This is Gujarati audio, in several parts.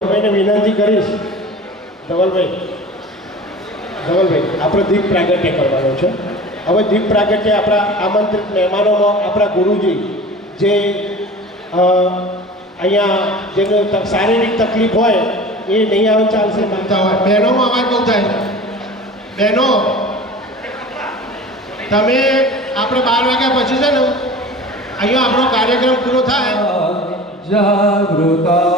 ધવલભાઈને વિનંતી કરીશ. ધવલભાઈ આપણે દીપ પ્રાગટ્ય કરવાનો છે. હવે દીપ પ્રાગટ્ય આપણા આમંત્રિત મહેમાનોમાં આપણા ગુરુજી જે અહીંયા જેને શારીરિક તકલીફ હોય એ નહીં આવે ચાલશે. બહેનોમાં અવાજ બહુ થાય. બહેનો તમે આપણે 12 વાગ્યા પછી છે ને અહીંયા આપણો કાર્યક્રમ પૂરો થાય. જાગૃતા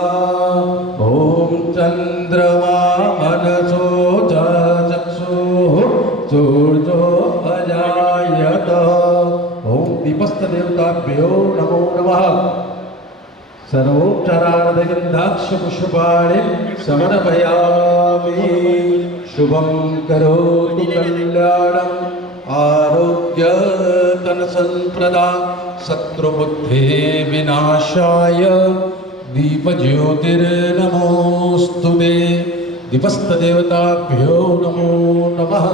ઓમ ચંદ્રમા મનસો ચક્ષુ સૂર્જો અજાયત ઓમ દીપસ્થ દેવતાભ્યો નમો નમઃ સર્વોપચારાર્ધગંધાક્ષ પુષ્પાણિ સમર્પયામિ શુભં કરોતુ કલ્યાણમ આરોગ્ય તન સંપ્રદા શત્રુબુદ્ધિ વિનાશાય દીપ જ્યોતિર્નમોસ્તુતે દીપસ્થ દેવતાભ્યો નમો નમઃ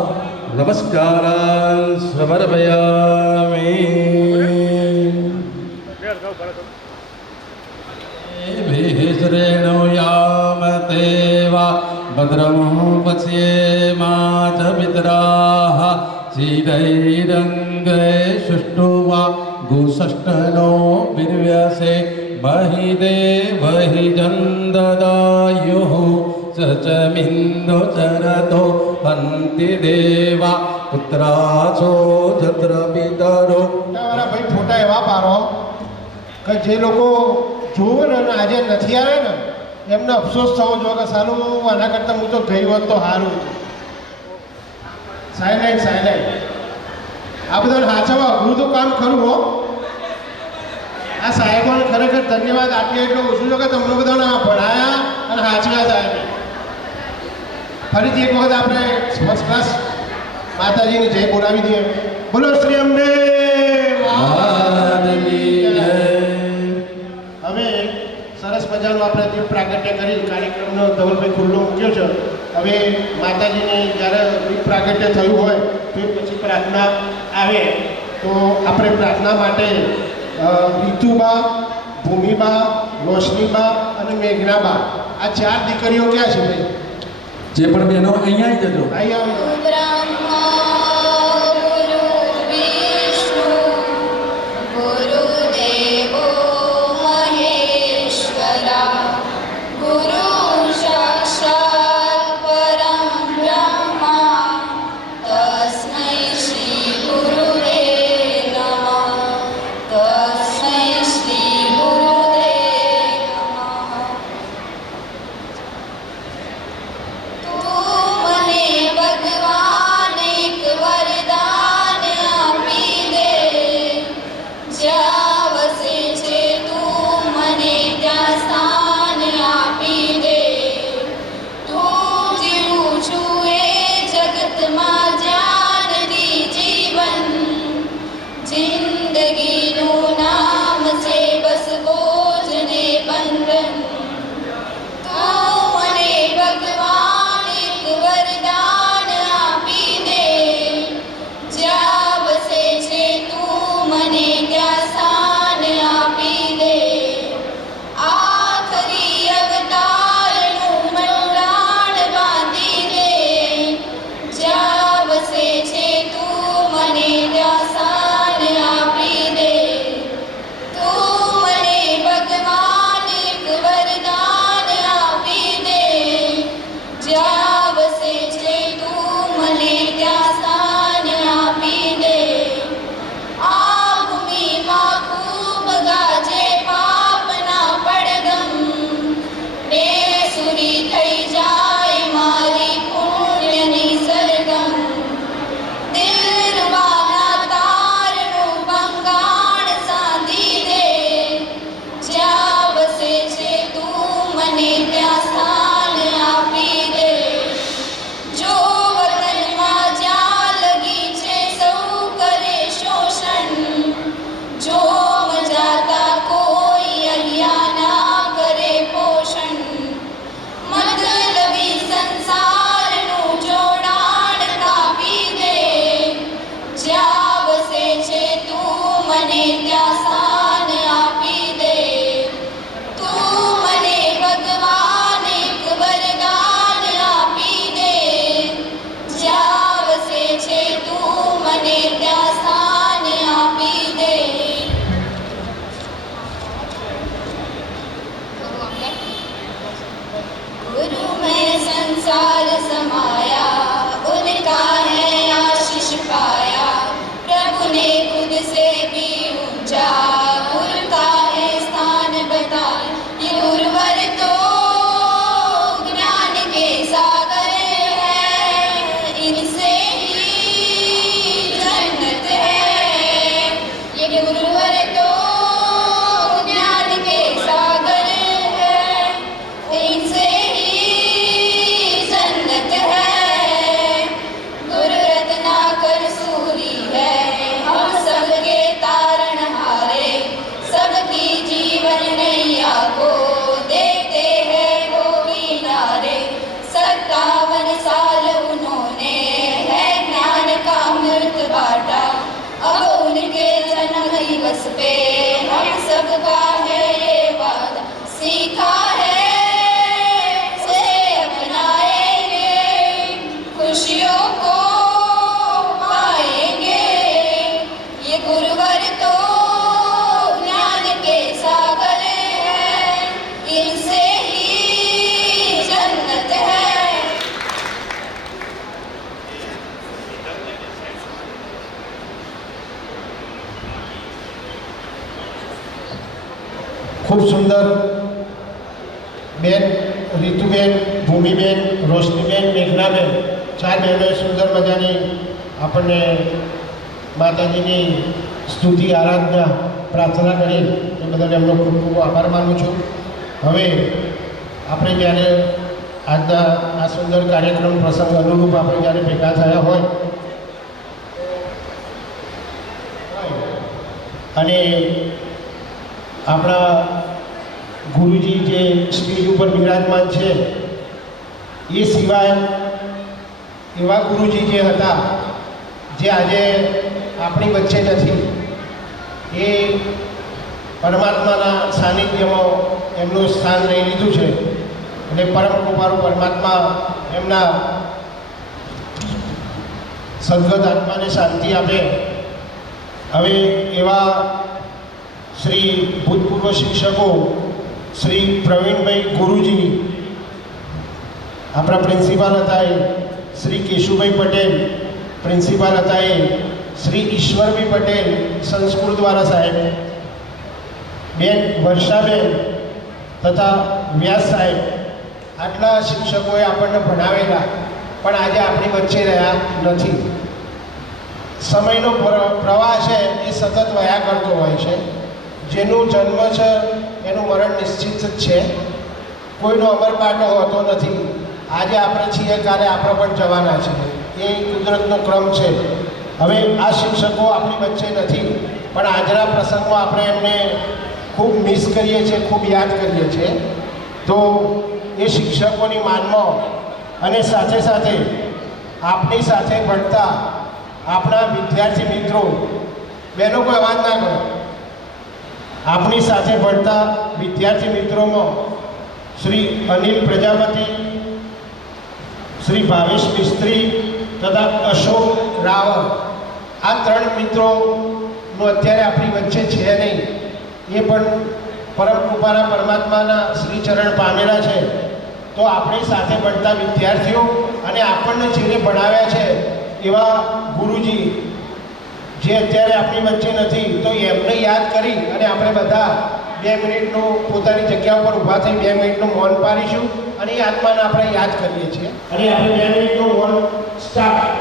નમસ્કારાન સમર્પયામિ ભીશ્રેણો યામ દેવા ભદ્રં પશ્યેમાથ પિતરાઃ શ્રીરૈરંગે સુષ્ઠુવા ગુષષ્ઠનો વિર્વ્યસે મહિ દેવહિ જંદદાયુઃ સચમિન્દો ચરતો હંતિ દેવા પુત્રાચો જત્ર પિતરો. મારા ભાઈ ફોટા એવા પાડો કે જે લોકો જોવે ને અને આજે નથી આવે ને એમને અફસોસ થવો જોઈએ કે સારું આના કરતાં હું તો ગઈ હોત તો સારું હતું. સાયલેન્ટ આ બધાને સાચવવા અઘરું તો કામ ખરું હો. આ સાહેબોને ખરેખર ધન્યવાદ આપીએ એટલું ઓછું છે કે તમને બધાને ભણાયા અને સાચવ્યા સાહેબ. ફરીથી એક વખત આપણે ફર્સ્ટ ક્લાસ માતાજીની જય બોલાવી દઈએ. બોલો શ્રી અંબે. હવે સરસ મજાનું આપણે દીપ પ્રાગટ્ય કરી કાર્યક્રમનો ધવલભાઈ ખુલ્લો મૂક્યો છે. હવે માતાજીને જ્યારે દીપ પ્રાગટ્ય થયું હોય તો પછી પ્રાર્થના આવે તો આપણે પ્રાર્થના માટે રીતુબા, ભૂમિબા, રોશનીબા અને મેઘનાબા આ 4 દીકરીઓ ક્યાં છે ભાઈ? જે પણ બહેનો અહીંયા આવી જજો. અહીંયા જો વતનમાં જાલ दिवस पे हम सबका है ये वादा, सीखा है उसे अपनाएंगे, खुशियों को पाएंगे। ये गुरुवर तो ज्ञान के सागर हैं, इनसे ही जन्नत है। ખૂબ સુંદર બેન રીતુબેન, ભૂમિબેન, રોશનીબેન, મેઘનાબેન, ચાર બહેનોએ સુંદર મજાની આપણને માતાજીની સ્તુતિ, આરાધના, પ્રાર્થના કરી એ બદલ એમનો ખૂબ ખૂબ આભાર માનું છું. હવે આપણે જ્યારે આજના આ સુંદર કાર્યક્રમ પ્રસંગ અનુરૂપ આપણે જ્યારે ભેગા થયા હોય અને આપણા ગુરુજી જે સ્ટેજ ઉપર બિરાજમાન છે એ સિવાય એવા ગુરુજી જે હતા જે આજે આપણી વચ્ચે નથી, એ પરમાત્માના સાનિધ્યમાં એમનું સ્થાન લઈ લીધું છે અને પરમ કૃપાળુ પરમાત્મા એમના સદગત આત્માને શાંતિ આપે. હવે એવા શ્રી ભૂતપૂર્વ શિક્ષકો શ્રી પ્રવીણભાઈ ગુરુજી, આપણા પ્રિન્સિપાલ હતા એ શ્રી કેશુભાઈ પટેલ, પ્રિન્સિપાલ હતા એ શ્રી ઈશ્વરભાઈ પટેલ, સંસ્કૃત દ્વારા સાહેબ, બેન વર્ષાબેન તથા વ્યાસ સાહેબ, આટલા શિક્ષકોએ આપણને ભણાવેલા પણ આજે આપણી વચ્ચે રહ્યા નથી. સમયનો પ્રવાહ છે એ સતત વયા કરતો હોય છે. જેનું જન્મ છે એનું મરણ નિશ્ચિત જ છે. કોઈનો અમરપાટો હોતો નથી. આજે આપણે છીએ, કાલે આપણે પણ જવાના છે. એ કુદરતનો ક્રમ છે. હવે આ શિક્ષકો આપણી વચ્ચે નથી પણ આજના પ્રસંગમાં આપણે એમને ખૂબ મિસ કરીએ છીએ, ખૂબ યાદ કરીએ છીએ. તો એ શિક્ષકોની માનમાં અને સાથે સાથે આપણી સાથે ભણતા આપણા વિદ્યાર્થી મિત્રો, બહેનો કોઈ અવાજ ના કરો, આપણી સાથે ભણતા વિદ્યાર્થી મિત્રોમાં શ્રી અનિલ પ્રજાપતિ, શ્રી ભાવેશ મિસ્ત્રી તથા અશોક રાવલ, આ ત્રણ મિત્રોનું અત્યારે આપણી વચ્ચે છે નહીં. એ પણ પરમ કૃપાના પરમાત્માના શ્રીચરણ પામેલા છે. તો આપણી સાથે ભણતા વિદ્યાર્થીઓ અને આપણને જેને ભણાવ્યા છે એવા ગુરુજી જે અત્યારે આપણી વચ્ચે નથી, તો એમને યાદ કરી અને આપણે બધા 2 મિનિટનું પોતાની જગ્યા ઉપર ઊભા થઈ 2 મિનિટનું મૌન પાડીશું અને એ આત્માને આપણે યાદ કરીએ છીએ. અને આપણે 2 મિનિટનું મૌન સ્ટાર્ટ.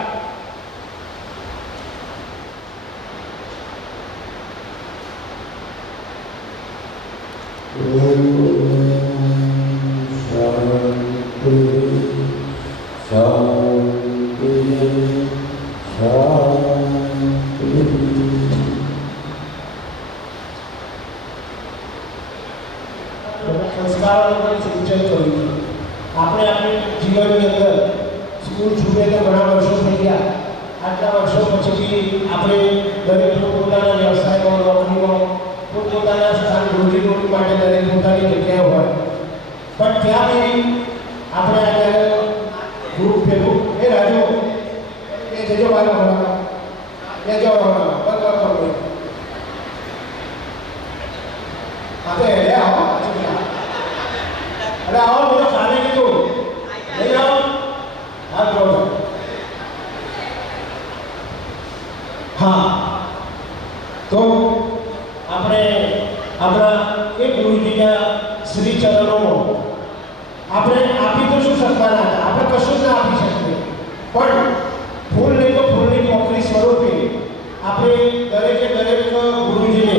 સંસ્કારોનું પણ સિંચન કર્યું છે. આપણે આપણી જીવનની અંદર સ્કૂલ છૂટે તો ઘણા વર્ષો થઈ ગયા. આટલા વર્ષો પછી આપણે દરેક પોતાના વ્યવસાયમાં, નોકરીમાં, પોતાના સ્થાન રોજીરોટી માટે દરેક પોતાની જગ્યાએ હોય. પણ ત્યાં બી આપણે અત્યારે ગ્રુપ ભેગું એ રાજુ એ જજો બાર ભણવા એ જો બરાબર આપણે હેડે આવો અરે આવો બધું ખાલી કીધું નહીં આવો હાથ જોડો. હા, તો આપણે આપણા એ ગુરુજીના શ્રી ચરણોમાં આપણે આપી તો શું શકવાના હતા, આપણે કશું જ ના આપી શકીએ. પણ ફૂલ નહીં તો ફૂલની પોકરી સ્વરૂપે આપણે દરેકે દરેક ગુરુજીને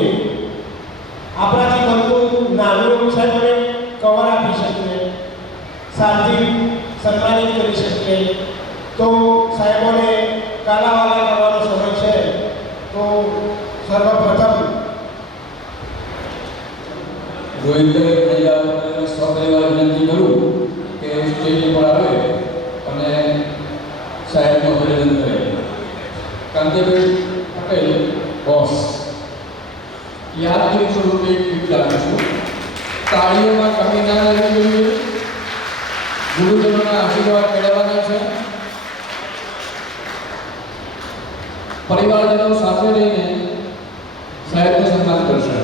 આપણાથી બનતું નાનું છે મને કવર આપી શકીએ, સાથી સન્માનિત કરી શકીએ. તો સાહેબોને કાલાવાલા કરવાનો સમય છે. તો સર્વપ્રથમ ગોવિંદભાઈ સપરિવાર વિનંતી કરું કે સ્ટેજ પર આવે અને સાહેબનું અભિનંદન કરે. કાંતિભાઈ પટેલ બોસ. તાળીઓમાં કમી ના રહેવી જોઈએ. ગુરુજનોના આશીર્વાદ મેળવવાના છે. પરિવારજનો સાથે રહીને સાહેબનું સન્માન કરશે.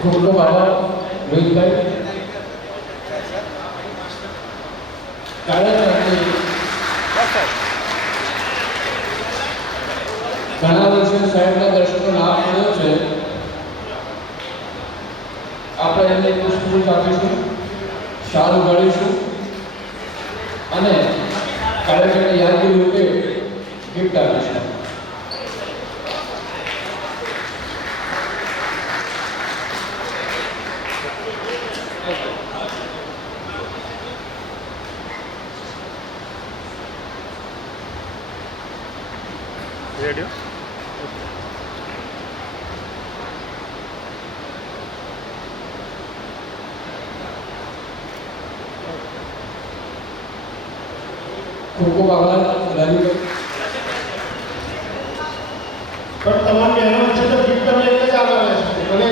ખૂબ ખૂબ આભાર રોહિતભાઈ. ઘણા વર્ષે સાહેબના દર્શનનો લાભ મળ્યો છે. આપણે એમને પુષ્પગુચ્છ આપીશું, શાલ ઉગાડીશું અને કાર્યક્રમને યાદગીરી રૂપે ગિફ્ટ આપીશું. રેડિયો ખૂબ ખૂબ આભાર રાજુભાઈ. પણ તમારી મહેનત છે તો ગિફ્ટ તમે એક જ આવવાના છે ભલે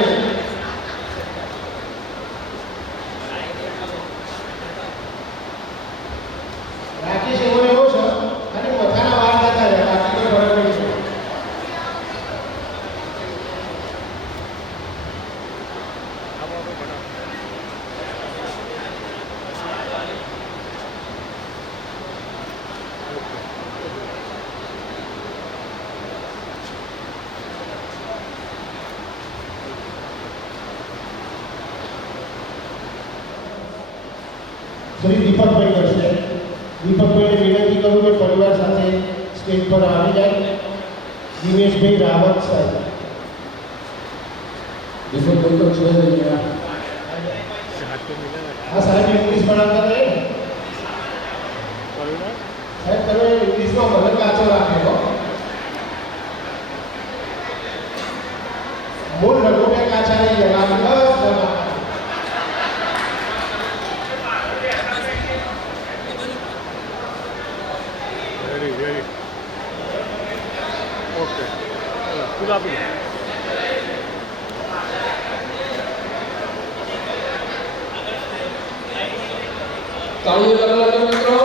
રાકેશ એવો એવો છે ખાલી મથાના વાર જતા રહે બાકી કોઈ ફરક નહીં છે. શ્રી દીપકભાઈ કરશે. દીપકભાઈને વિનંતી કરું કે પરિવાર સાથે સ્ટેજ પર આવી જાય. દિનેશભાઈ રાવત સાહેબ. દીપકભાઈ તો છે જ અહીંયા. આ સાહેબ ઇંગ્લિશ ભણાવતા રહે ને? સાહેબ તમે ઇંગ્લિશમાં મને કાચો રાખેલો. મૂળ લઘુ બે કાચા નહીં ગયા બધા. રેડી ઓકે ફૂલ આપી દો. તાળીઓ લગાવો મિત્રો.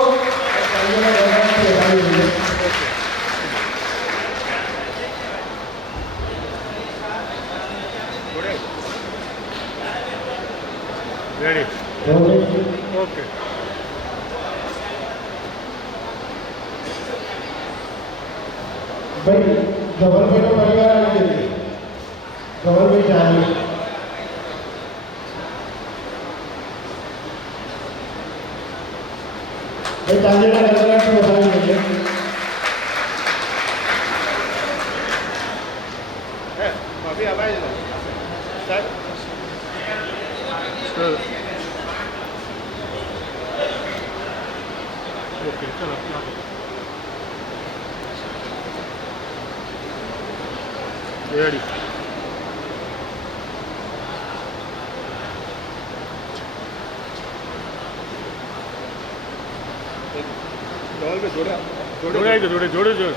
રેડી ઓકે ભાઈ ધવલભાઈનો પરિવાર આવી જશે. ધવલભાઈ જાની ભાઈ ચાંદીના ગણરાટ વધારી દઈએ. ભાભી આભાર સાહેબ ઓકે ચલો રેડી જોડે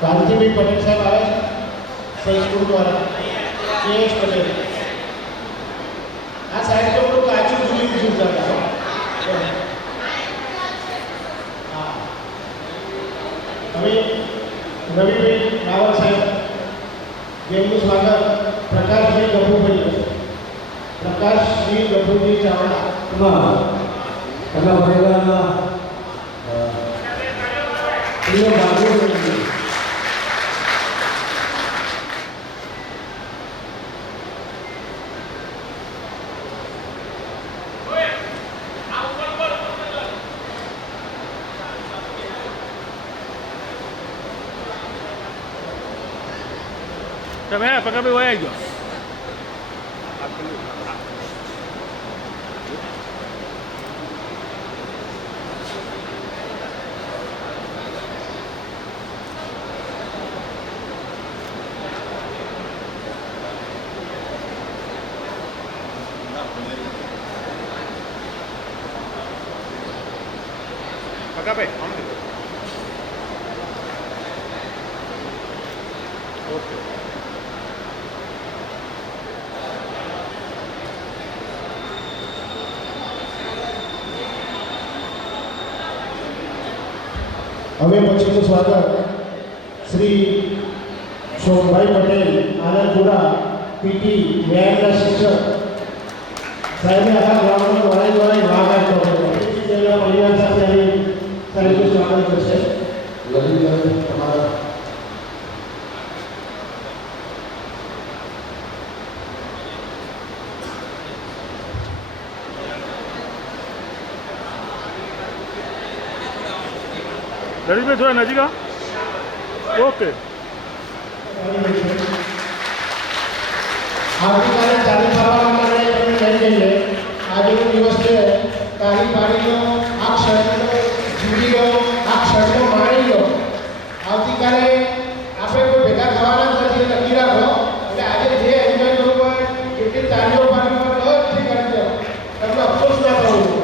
કાંતિભાઈ પટેલ સાહેબ આવે છે સંસ્કૃત દ્વારા. કેએસ પટેલ. આ સાહેબ તો પેલું કાચું જુદી જુદા હતા. હા હવે રવિભાઈ રાવલ સાહેબ જેમનું સ્વાગત પ્રકાશભાઈ ગભુભાઈ. પ્રકાશશ્રી ગભુજી ચાવડા. એના પહેલા પ્રિય બાબુ તમે પકડ ભાઈ વયા ગયો ઓકે હવે પછીનું સ્વાગત શ્રી શોભભાઈ પટેલ આનંદપુરા પીટી વ્યાયામના શિક્ષક સાહેબે આખા ગ્રાઉન્ડમાં વળાઈ ભાગ આપ્યો હતો. તેમના પરિવાર સાથે અહીં સાહેબનું સ્વાગત કરશે. લલિતભાઈ તમારા લલિતભાઈ થોડા નજીક આવો. ઓકે આવતીકાલે ચાલી ફરવા માટે તમે લઈ જઈએ. આજનો દિવસ છે તારી પાડીનો આ ક્ષણનો જીવી લો, આ ક્ષણનો માણી લો. આવતીકાલે આપણે કોઈ ભેગા થવાના જ નથી એ નક્કી રાખો. એટલે આજે જે એન્જોય કરવું હોય એટલી તાલીઓ પાડવી હોય બધી કરી દો. તમને અફસોસ ના થવો જોઈએ.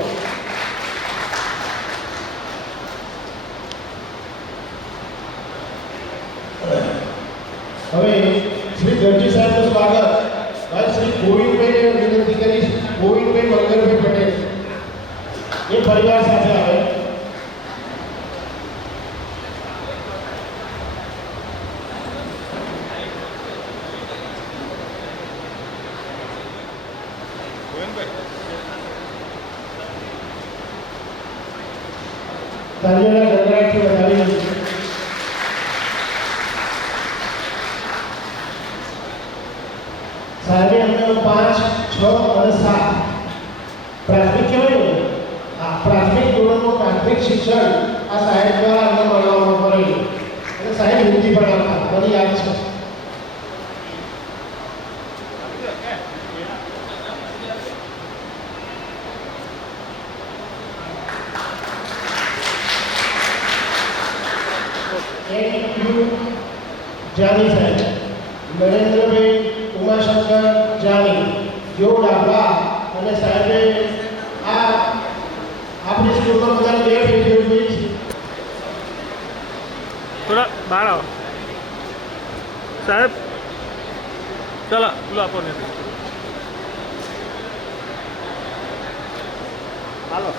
હવે શ્રી દરજી સાહેબનું સ્વાગત ભાઈ શ્રી ગોવિંદભાઈને વિનંતી કરીશ. ગોવિંદભાઈ મંગલભાઈ પટેલ એ પરિવાર સાથે આવે. તાલીઓના ગણગણાટથી વધાવી દીધી. સાહેબે અમને 5, 6 અને 7 પ્રાથમિક કહેવાય ને આ પ્રાથમિક ધોરણનું પ્રાથમિક શિક્ષણ આ સાહેબ દ્વારા અમને મળવામાં કરેલું. અને સાહેબ હિન્દી પણ આપતા મને યાદ છે. જાની સાહેબ, નરેન્દ્રભાઈ ઉમાશંકર જાની, જેઓ ડાબલા અને સાહેબે આ આપણી સ્કૂલમાં બધાને 2 પેઢીઓ જોઈ છે. થોડા બહાર આવો સાહેબ. ચાલો પેલું આપો ને હાલો.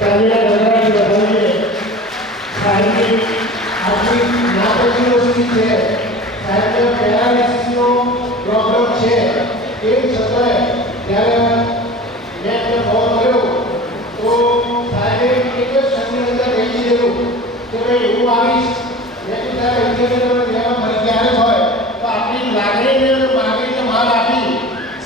તાલીના ગણગણાટથી વધાવીને સાહેબની આજની નાટકીય વસ્તુ છે. સાહેબને પેરાલિસિસનો પ્રોબ્લેમ છે. એ છતાંય જ્યારે મેં એમને ફોન કર્યો તો સાહેબે એક જ ક્ષણની અંદર કહી દીધેલું કે ભાઈ હું આવીશ. મેં કીધું સાહેબ એન્જિનિયર ફરી ક્યારે હોય તો આપણી લાગણીને અને માગણીને માલ આપી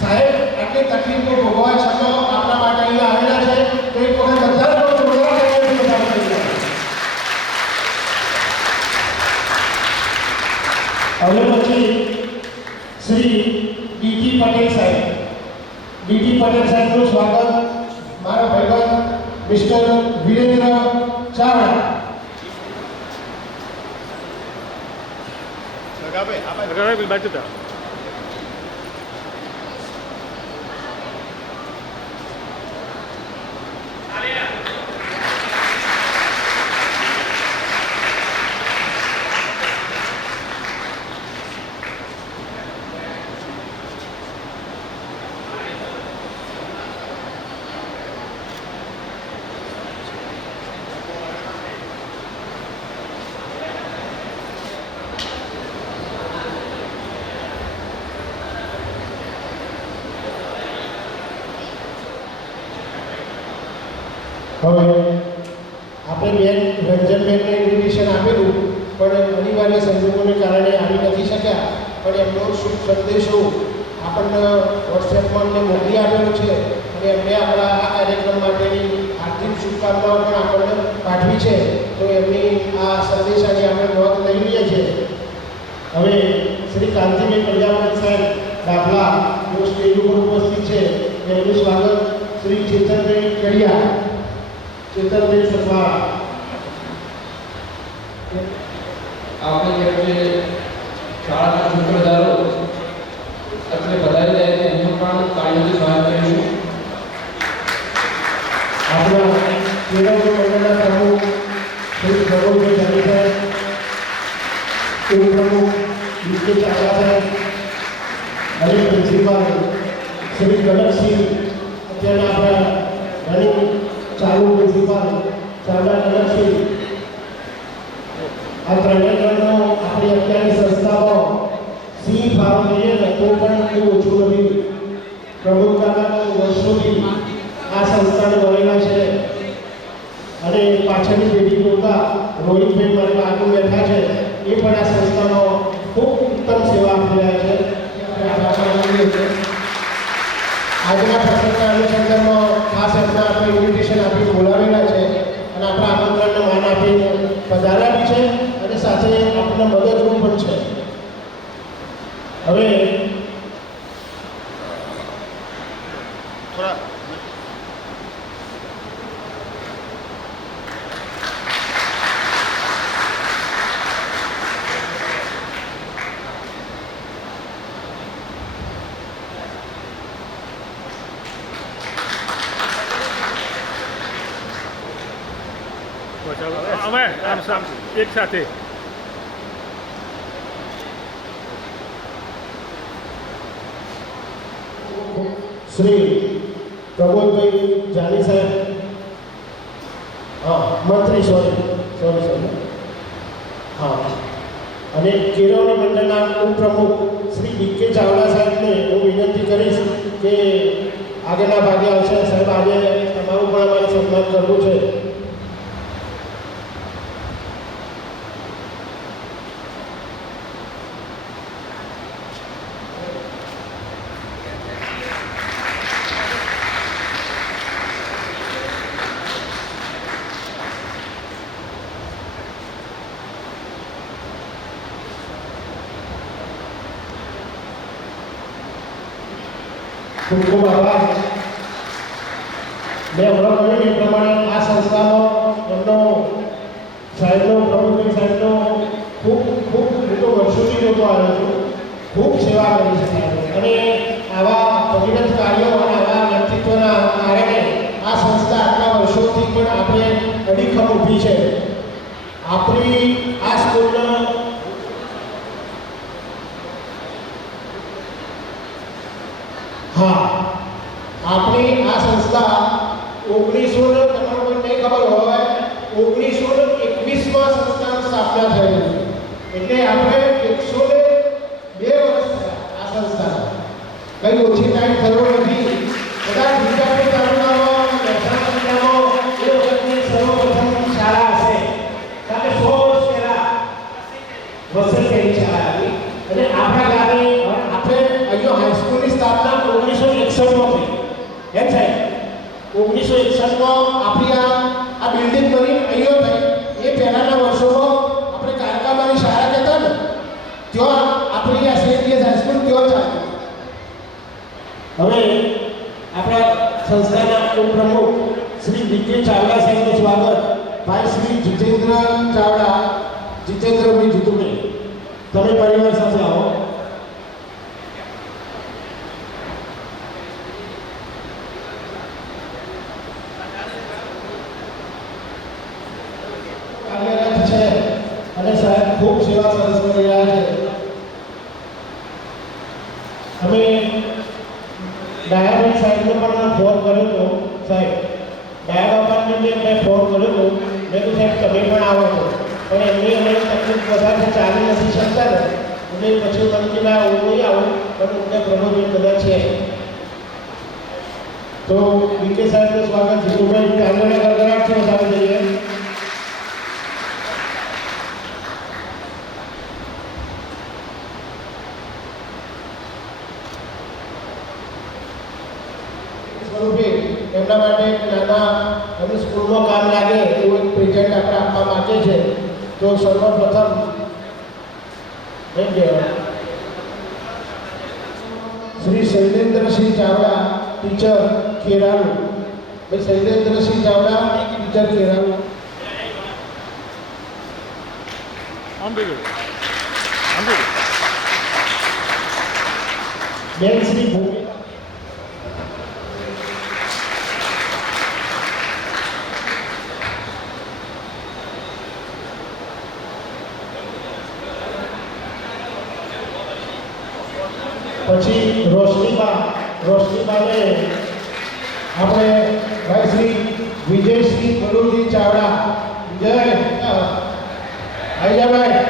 સાહેબ આટલી તકલીફો ભોગવવા છતાં આપણા માટે અહીંયા આવેલા છે. તો એક વખત બધા લોકો જોડાવા તૈયાર થઈ ગયા. હવે પછી શ્રી ડીટી પટેલ સાહેબ. ડીટી પટેલ સાહેબનું સ્વાગત મારા ભાઈબંધ મિસ્ટર વિરેન્દ્ર ચાવડા. અગર બાજુ હતા. હવે આપણે બેન રંજનબેનને ઇન્વિટેશન આપેલું પણ અનિવાર્ય સંજોગોને કારણે આવી નથી શક્યા. પણ એમનો શુભ સંદેશો આપણને વોટ્સએપમાં અમને મોકલી આપેલો છે અને એમને આપણા આ કાર્યક્રમ માટેની આર્થિક શુભકામનાઓ પણ આપણને પાઠવી છે. તો એમની આ સંદેશાની આપણે નોંધ લઈ લઈએ છીએ. હવે શ્રી કાંતિભાઈ પ્રજાપતિ સાહેબ દાખલા જેઓ સ્ટેજ ઉપર ઉપસ્થિત છે એમનું સ્વાગત શ્રી ચેતનભાઈ કડિયા, ચેતનભાઈ સથવારા. આપણે જે શાળાના સૂત્રધારો અત્રે પધારી રહ્યા છે એમનું પણ તાળીઓથી સ્વાગત કરીશું. આપણા કેળવણી મંડળના પ્રમુખ શ્રી પ્રભુભાઈ જાની વિકે ચાવડા સાહેબ અને પ્રિન્સિપાલ શ્રી કનકસિંહ, અત્યારના આપણા રનિંગ ચાલુ પ્રિન્સિપાલ ચાવડા કનકસિંહ, આ ત્રણેય જણનો આપણી અત્યારની સંસ્થામાં સિંહ ફાળો લઈએ ને તો પણ એવું ઓછું નથી. પ્રમોદ કાકાનો વર્ષોથી આ સંસ્થાને વળેલા છે અને પાછળની પેઢી જોતા રોહિતભાઈ મારી આગળ બેઠા છે, એ પણ આ સંસ્થાનો ખૂબ ઉત્તમ સેવા આપી રહ્યા છે. આજના પ્રસંગના અનુસંધાનમાં ખાસ એમને આપણે ઇન્વિટેશન આપી બોલાવેલા છે અને આપણા આમંત્રણને માન આપીને પધાર્યા બી છે અને સાથે આપણને મદદરૂપ પણ છે. હવે થોડા ચાલો અમે આમ સામ એક સાથે શ્રી પ્રબોધભાઈ જાની સાહેબ, હા મંત્રી, સોરી હા, અને કેળવણી મંડળના ઉપપ્રમુખ શ્રી વિકે ચાવડા સાહેબને હું વિનંતી કરીશ કે આગળના ભાગે આવશે. સાહેબ આજે તમારું પણ અમારે સન્માન કરવું છે. ખૂબ ખૂબ આભાર. મેં હમણાં કહ્યું એ પ્રમાણે આ સંસ્થામાં એમનો સાહેબનો પ્રમુખભાઈ સાહેબનો ખૂબ ખૂબ હું તો વર્ષોથી જોતો આવ્યો છું. ખૂબ સેવા કરી છે સાહેબ, અને આવા ભગીરથ કાર્યો અને આવા વ્યક્તિત્વના કારણે આ સંસ્થા આટલા વર્ષોથી પણ આપણે અડીખમ ઊભી છે. આપણી આ સ્કૂલના હા, આપણી આ સંસ્થા 1900 તમારું નહીં ખબર હોય 1921માં સંસ્થાની સ્થાપના થયેલી છે. એટલે આપણે 102 વર્ષ થયા આ સંસ્થાના. કંઈ ઓછી ટાઈમ થયો નથી. કદાચ વિજાપુર તાલુકામાં મહેસાણા જિલ્લામાં એ વખતની સર્વપ્રથમ શાળા હશે, કારણ કે 100 વર્ષ પહેલા વસંતની શાળા હતી. અને આપણા ગામે આપણે અહીંયા હાઈસ્કૂલની સ્થાપના 1961માં થઈ. એમ સાહેબ 1961માં આપણી આ બિલ્ડિંગ બની અહીંયા થઈ. એ પહેલાંના વર્ષોમાં આપણે કારકામાની શાળા કહેતા ને, ત્યાં આપણી આ સેન્ટિયસ હાઈસ્કૂલ ત્યાં ચાલી. હવે આપણા સંસ્થાના ઉપપ્રમુખ શ્રી વિકે ચાવડા સાહેબનું સ્વાગત ભાઈ શ્રી જીતેન્દ્ર ચાવડા, જીતેન્દ્રભાઈ જીતુભાઈ, તમે પરિવાર સાથે આવો. કાર્યરત છે અને સાહેબ ખૂબ સેવા સરસ કરી રહ્યા છે. અમે ડાયાબેન સાહેબને પણ ફોન કર્યો હતો. સાહેબ ડાયાબાપાને મેં ફોન કર્યો હતો. મેં તો સાહેબ તમે પણ આવો છો, પણ એમની અમારી તકલીફ વધારે ચાલી નથી શકતા ને, એટલે પછી મને કે ના હું નહીં આવું, પણ ઉમદા પ્રમોદભાઈ બધા છે. તો વિકે સાહેબનું સ્વાગત જીતુભાઈ કાંગોના ગરગડાટથી વધાવી દઈએ. સ્વરૂપે એમના માટે એક નાના એમની સ્કૂલમાં કામ લાગે એવું એક પ્રેઝન્ટ આપણે આપવા માંગે છે. તો સર્વપ્રથમ શ્રી શૈલેન્દ્રસિંહ ચાવડા, ટીચર ખેરાલુ. ભાઈ શૈલેન્દ્રસિંહ ચાવડા, ટીચર ખેરાલુ. આમ ભેગું આમ ભેગું બેન શ્રી ભૂમિ પછી રોશનીબાને આપણે ભાઈ શ્રી વિજયશ્રી મનુજી ચાવડા જય આઈ જા ભાઈ.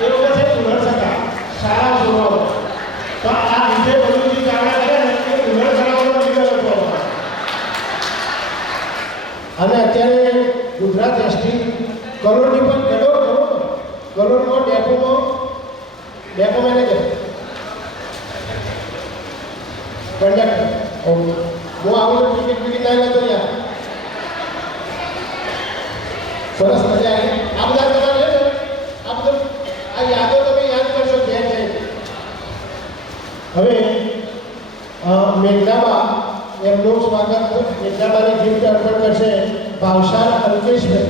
એ લોકો છે ઉલર સકા સારા સ્વભાવ. તો આ વિજય મનુજી ચાવડા છે ને એ ઉલર સકાનો લીડર હતો. અને અત્યારે ગુજરાત એસટી કરોડની પણ કરોડનો ડેપો મેનેજર કંડક્ટર. હું આવું ટિકિટ લઈ લેતો યાર. સરસ મજા આવી. આ બધા તમારે છે ને આ બધું આ યાદો તમે યાદ કરશો ઘેર જઈને. હવે મેઘનાબા એમનું સ્વાગત મેઘનાબાની ગિફ્ટ અર્પણ કરશે ભાવસાર અલ્કેશભાઈ.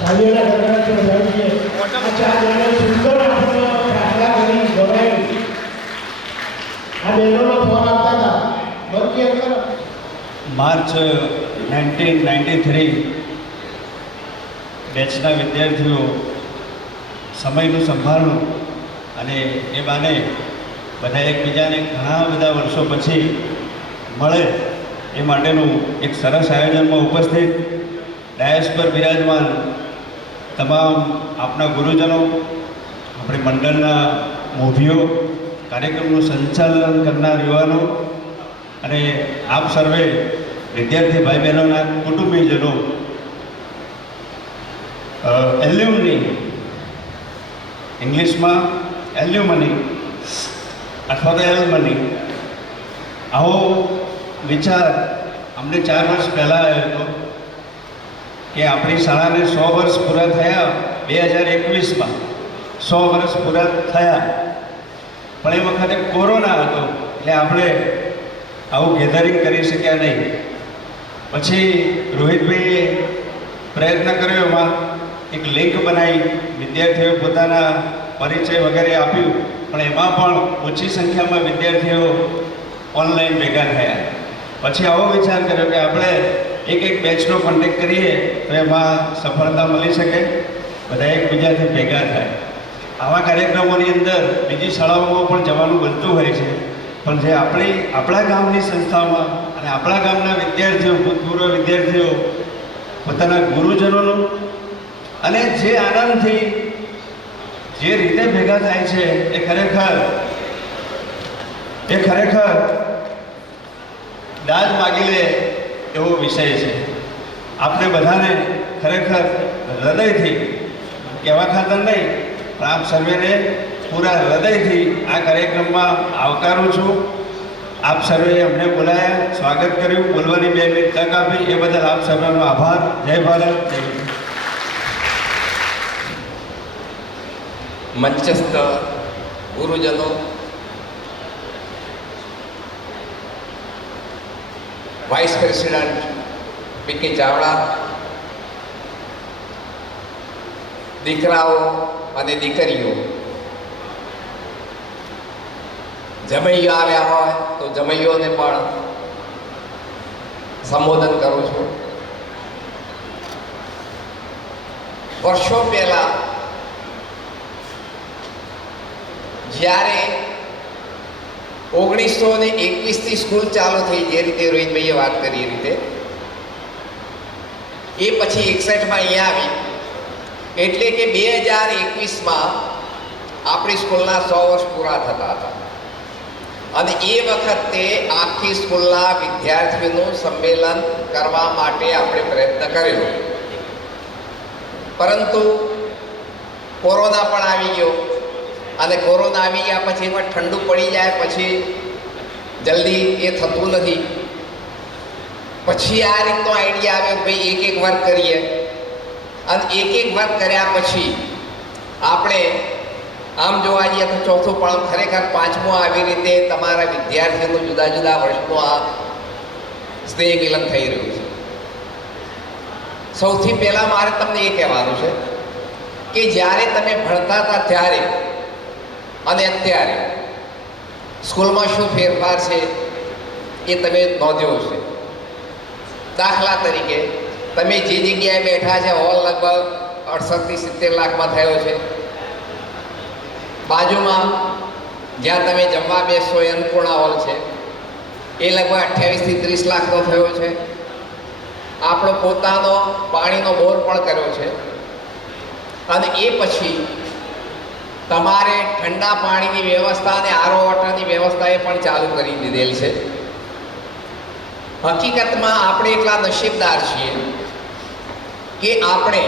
તાલીઓના ગણગણાટથી વધાવીએ. આ ચાર બહેનો સુંદર આપણને દાખલા કરી ગવાય. આ બહેનોનો ફોન આવતા હતા. બંધ કેમ કરો? માર્ચ 1993 બેચના વિદ્યાર્થીઓ સમયનું સંભાળવું અને એ બાને બધા એકબીજાને ઘણા બધા વર્ષો પછી મળે એ માટેનું એક સરસ આયોજનમાં ઉપસ્થિત ડાયસ પર બિરાજમાન તમામ આપણા ગુરુજનો, આપણે મંડળના મોભીઓ, કાર્યક્રમનું સંચાલન કરનાર યુવાનો અને આપ સર્વે વિદ્યાર્થી ભાઈ બહેનોના કુટુંબીજનો, એલ્યુમની, ઇંગ્લિશમાં એલ્યુમની અથવા તો એલ્મની, આવો વિચાર અમને 4 વર્ષ પહેલાં આવ્યો હતો કે આપણી શાળાને 100 વર્ષ પૂરા થયા 2021માં 100 વર્ષ પૂરા થયા, પણ એ વખતે કોરોના હતો એટલે આપણે આવું ગેધરિંગ કરી શક્યા નહીં. પછી રોહિતભાઈએ પ્રયત્ન કર્યો, એમાં એક લિંક બનાવી, વિદ્યાર્થીઓ પોતાના પરિચય વગેરે આપ્યું, પણ એમાં પણ ઓછી સંખ્યામાં વિદ્યાર્થીઓ ઓનલાઈન ભેગા થયા. પછી આવો વિચાર કર્યો કે આપણે એક બેચનો કોન્ટેક્ટ કરીએ તો એમાં સફળતા મળી શકે, બધા એકબીજાથી ભેગા થાય. આવા કાર્યક્રમોની અંદર બીજી શાળાઓમાં પણ જવાનું બનતું હોય છે, પણ જે આપણા ગામની સંસ્થાઓમાં અને આપણા ગામના વિદ્યાર્થીઓ, ભૂતપૂર્વ વિદ્યાર્થીઓ પોતાના ગુરુજનોનું અને જે આનંદથી જે રીતે ભેગા થાય છે એ ખરેખર દાદ માગી લે એવો વિષય છે. આપણે બધાને ખરેખર હૃદયથી, કહેવા ખાતર નહીં, પણ આપ સર્વેને પૂરા હૃદયથી આ કાર્યક્રમમાં આવકારું છું. આપ સર્વે અમને બોલાયા, સ્વાગત કર્યું, બોલવાની 2 મિનિટ તક આપી, એ બદલ આપ સર્વેનો આભાર. જય ભારત, જય હિન્દ. મંચસ્થ ગુરુજનો, વાઇસ પ્રેસિડેન્ટ પી.કે. ચાવડા, દીકરાઓ અને દીકરીઓ, જમૈયો આવ્યા હોય તો જમૈયોને પણ સંબોધન કરું છું. વર્ષો પહેલા જ્યારે 1921થી સ્કૂલ ચાલુ થઈ, જે રીતે રોહિતભાઈએ વાત કરી એ રીતે, એ પછી 61માં અહીંયા આવી, એટલે કે 2021માં આપણી સ્કૂલના 100 વર્ષ પૂરા થતા હતા. અને એ વખતે આખી સ્કૂલના વિદ્યાર્થીઓનું સંમેલન કરવા માટે આપણે પ્રયત્ન કરેલો, પરંતુ કોરોના પણ આવી ગયો. અને કોરોના આવી ગયા પછી એમાં ઠંડુ પડી જાય પછી જલ્દી એ થતું નથી. પછી આ રીતનો આઈડિયા આવ્યો કે ભાઈ એક વર્ક કરીએ, અને એક વર્ક કર્યા પછી આપણે આમ જોવા જઈએ તો ચોથું પણ ખરેખર 5મું આવી રીતે તમારા વિદ્યાર્થીઓનું જુદા જુદા વર્ષનું આ સ્નેહ મિલન થઈ રહ્યું છે. સૌથી પહેલાં મારે તમને એ કહેવાનું છે કે જ્યારે તમે ભણતા હતા ત્યારે અને અત્યારે સ્કૂલમાં શું ફેરફાર છે એ તમે નોંધ્યો છે. દાખલા તરીકે તમે જે જગ્યાએ બેઠા છે હોલ લગભગ 68 થી 70 લાખમાં થયો છે. બાજુમાં જ્યાં તમે જમવા બેસશો એ અન્નપૂર્ણા હોલ છે, એ લગભગ 28 થી 30 લાખનો થયો છે. આપણો પોતાનો પાણીનો બોર પણ કર્યો છે. અને એ પછી તમારે ઠંડા પાણીની વ્યવસ્થા અને આરો વોટરની વ્યવસ્થા એ પણ ચાલુ કરી દીધેલ છે. હકીકતમાં આપણે એટલા નસીબદાર છીએ કે આપણે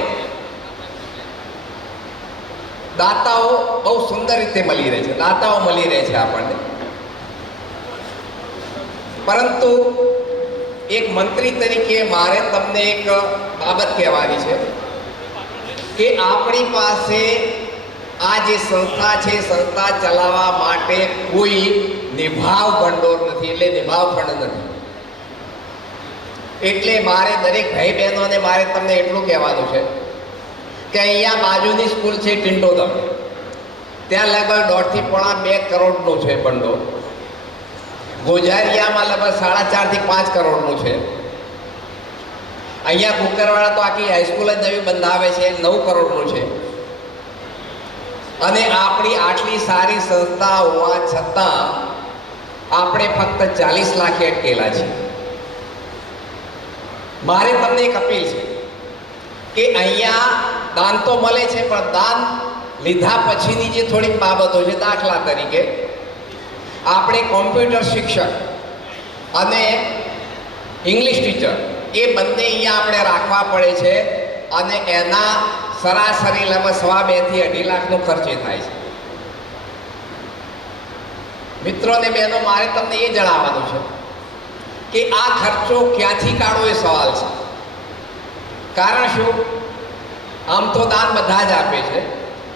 દાતાઓ બહુ સુંદર રીતે મળી રહે છે, દાતાઓ મળી રહે છે આપણને. પરંતુ એક મંત્રી તરીકે મારે તમને એક બાબત કહેવાની છે કે આપણી પાસે આ જે સંસ્થા છે, સંસ્થા ચલાવવા માટે કોઈ નિભાવ ભંડોળ નથી, એટલે નિભાવ ફંડ નથી. એટલે મારે દરેક ભાઈ બહેનોને મારે તમને એટલું કહેવાનું છે કે અહીંયા બાજુની સ્કૂલ છે ટિંડોદમ, ત્યાં લગભગ 1.5 થી 2 કરોડનું છે ભંડોળ. ગોઝારિયામાં લગભગ 4.5 થી 5 કરોડનું છે. અહીંયા કુકરવાળા તો આખી હાઈસ્કૂલ જ નવી બંધાવે છે, 9 કરોડનું છે. અને આપણી આટલી સારી સંસ્થા હોવા છતાં આપણે ફક્ત 40 લાખે અટકેલા છે. મારે તમને એક અપીલ છે કે અહીંયા દાન તો મળે છે, પણ દાન લીધા પછીની જે થોડીક બાબતો છે, દાખલા તરીકે આપણે કોમ્પ્યુટર શિક્ષક અને ઇંગ્લિશ ટીચર એ બંને અહીંયા આપણે રાખવા પડે છે. અને એના સરાસરી લગભગ 2.5 થી 2.5 લાખનો ખર્ચે થાય છે. મિત્રો ને બહેનો, મારે તમને એ જણાવવાનું છે કે આ ખર્ચો ક્યાંથી કાઢવો એ સવાલ છે. કારણ શું? આમ તો દાન બધા જ આપે છે,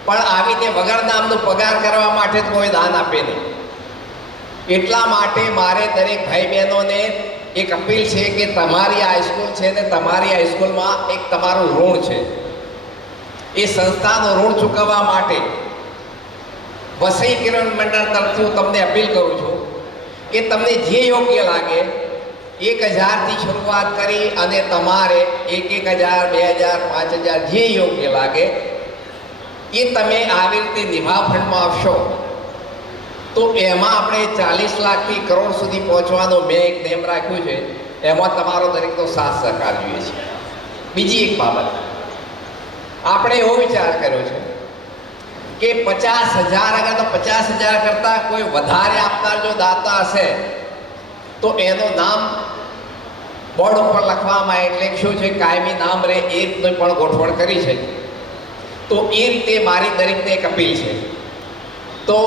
પણ આવી રીતે વગર દાનનો પગાર કરવા માટે કોઈ દાન આપે નહીં. એટલા માટે મારે દરેક ભાઈ બહેનોને એક અપીલ છે કે તમારી હાઈસ્કૂલ છે ને તમારી હાઈસ્કૂલમાં એક તમારું ઋણ છે. એ સંસ્થાનું ઋણ ચૂકવવા માટે વસઈ કિરણ મંડળ તરફથી હું તમને અપીલ કરું છું કે તમને જે યોગ્ય લાગે 1000 થી શરૂઆત કરી અને તમારે 1000, 2000, 5000 જે યોગ્ય લાગે એ તમે આવી રીતે નિભાવ ફંડમાં આપશો તો એમાં આપણે 40 લાખથી કરોડ સુધી પહોંચવાનો મેં એક નેમ રાખ્યું છે. એમાં તમારો દરેકનો સાથ સહકાર જોઈએ છે. બીજી એક બાબત આપણે એવો વિચાર કર્યો છે કે 50,000 અગર તો 50,000 કરતાં કોઈ વધારે આપનાર જો દાતા હશે તો એનું નામ બોર્ડ ઉપર લખવામાં, એટલે શું છે કાયમી નામ રહે એ રીતની પણ ગોઠવણ કરી છે. તો એ રીતે મારી દરેકને એક અપીલ છે. તો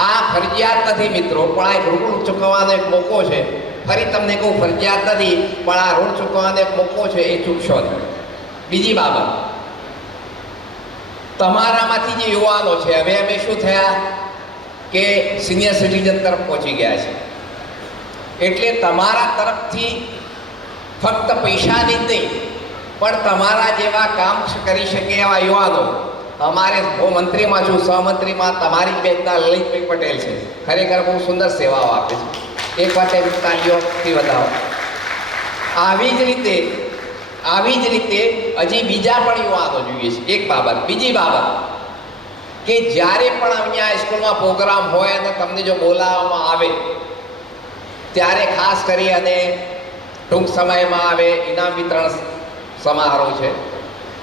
આ ફરજિયાત નથી મિત્રો, પણ આ એક ઋણ ચૂકવવાનો એક મોકો છે. ફરી તમને કહું, ફરજિયાત નથી, પણ આ ઋણ ચૂકવવાનો એક મોકો છે, એ ચૂકશો નહીં. બીજી બાબત, તમારામાંથી જે યુવાનો છે, હવે અમે શું થયા કે સિનિયર સિટીઝન તરફ પહોંચી ગયા છે. એટલે તમારા તરફથી ફક્ત પૈસાની જ નહીં, પણ તમારા જેવા કામ કરી શકે એવા યુવાનો, અમારે હું મંત્રીમાં છું, સહમંત્રીમાં તમારી બેનના લલિતભાઈ પટેલ છે, ખરેખર બહુ સુંદર સેવાઓ આપે છે. એક વાત તાળીઓથી વધાવો. આવી જ રીતે હજી બીજા પણ યુવાનો જોઈએ છે. એક બાબત. બીજી બાબત કે જ્યારે પણ અહીંયા સ્કૂલમાં પ્રોગ્રામ હોય અને તમને જો બોલાવવામાં આવે ત્યારે ખાસ કરી અને ટૂંક સમયમાં આવે ઇનામ વિતરણ સમારોહ છે,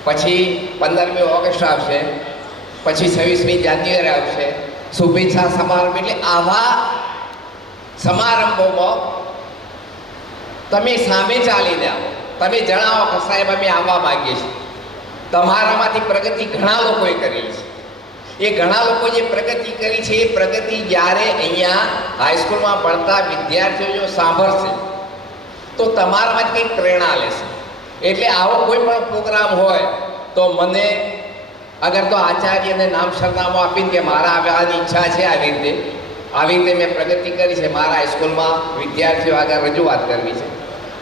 પછી 15મી ઓગસ્ટ આવશે, પછી 26મી જાન્યુઆરી આવશે, શુભેચ્છા સમારંભ. એટલે આવા સમારંભોમાં તમે સામે ચાલીને આવો, તમે જણાવો કે સાહેબ અમે આવવા માંગીએ છીએ. તમારામાંથી પ્રગતિ ઘણા લોકોએ કરેલી છે. એ ઘણા લોકો જે પ્રગતિ કરી છે એ પ્રગતિ જ્યારે અહીંયા હાઈસ્કૂલમાં ભણતા વિદ્યાર્થીઓ જો સાંભળશે તો તમારામાંથી કંઈક પ્રેરણા લેશે. એટલે આવો કોઈ પણ પ્રોગ્રામ હોય તો મને અગર તો આચાર્યને નામ સરનામું આપીને કે મારા આવવાની ઈચ્છા છે, આવી રીતે મેં પ્રગતિ કરી છે, મારા હાઈસ્કૂલમાં વિદ્યાર્થીઓ આગળ રજૂઆત કરવી છે,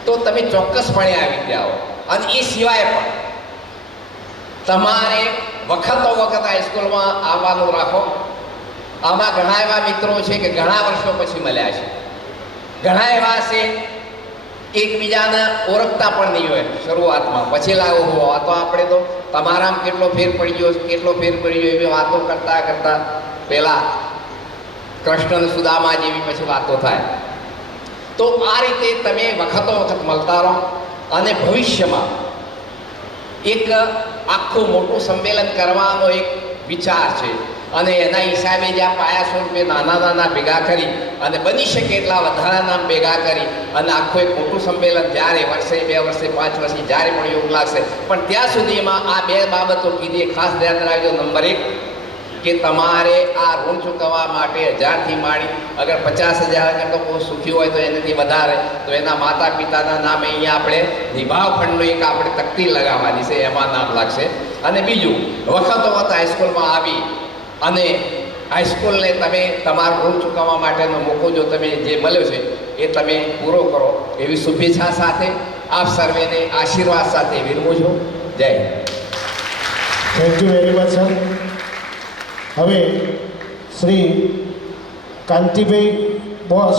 તો તમે ચોક્કસપણે આવી જાઓ. અને એ સિવાય પણ તમારે વખતો વખત હાઈસ્કૂલમાં આવવાનું રાખો. આમાં ઘણા એવા મિત્રો છે કે ઘણા વર્ષો પછી મળ્યા છે, ઘણા એવા છે એકબીજાને ઓળખતા પણ નહીં હોય શરૂઆતમાં, પછી લાવો હો આ તો આપણે તો તમારામાં કેટલો ફેર પડી ગયો કેટલો ફેર પડી ગયો એવી વાતો કરતા કરતા પહેલાં કૃષ્ણ સુદામા જેવી પછી વાતો થાય. તો આ રીતે તમે વખતો વખત મળતા રહો અને ભવિષ્યમાં એક આખું મોટું સંમેલન કરવાનો એક વિચાર છે અને એના હિસાબે જે આ પાયા સ્વરૂપે નાના નાના ભેગા કરી અને બની શકે એટલા વધારાના ભેગા કરી અને આખું એક મોટું સંમેલન જ્યારે વર્ષે 2 વર્ષે 5 વર્ષે જ્યારે પણ યોગ લાગશે, પણ ત્યાં સુધીમાં આ 2 બાબતો કીધી ખાસ ધ્યાન રાખજો. નંબર 1 કે તમારે આ ઋણ ચૂકવવા માટે 1000થી માંડી અગર 50,000 કરતો કોઈ સુખી હોય તો એનાથી વધારે તો એના માતા પિતાના નામે અહીંયા આપણે નિભાવ ફંડનો એક આપણે તકતી લગાવવાની છે, એમાં નામ લાગશે. અને બીજું વખતો વખત હાઈસ્કૂલમાં આવી અને હાઈસ્કૂલને તમે તમારું ઋણ ચૂકવવા માટેનો મોકો જો તમે જે મળ્યો છે એ તમે પૂરો કરો એવી શુભેચ્છા સાથે આપ સર્વેને આશીર્વાદ સાથે વિરમું છું. જય Hind. Thank you very much sir. હવે શ્રી કાંતિભાઈ બોસ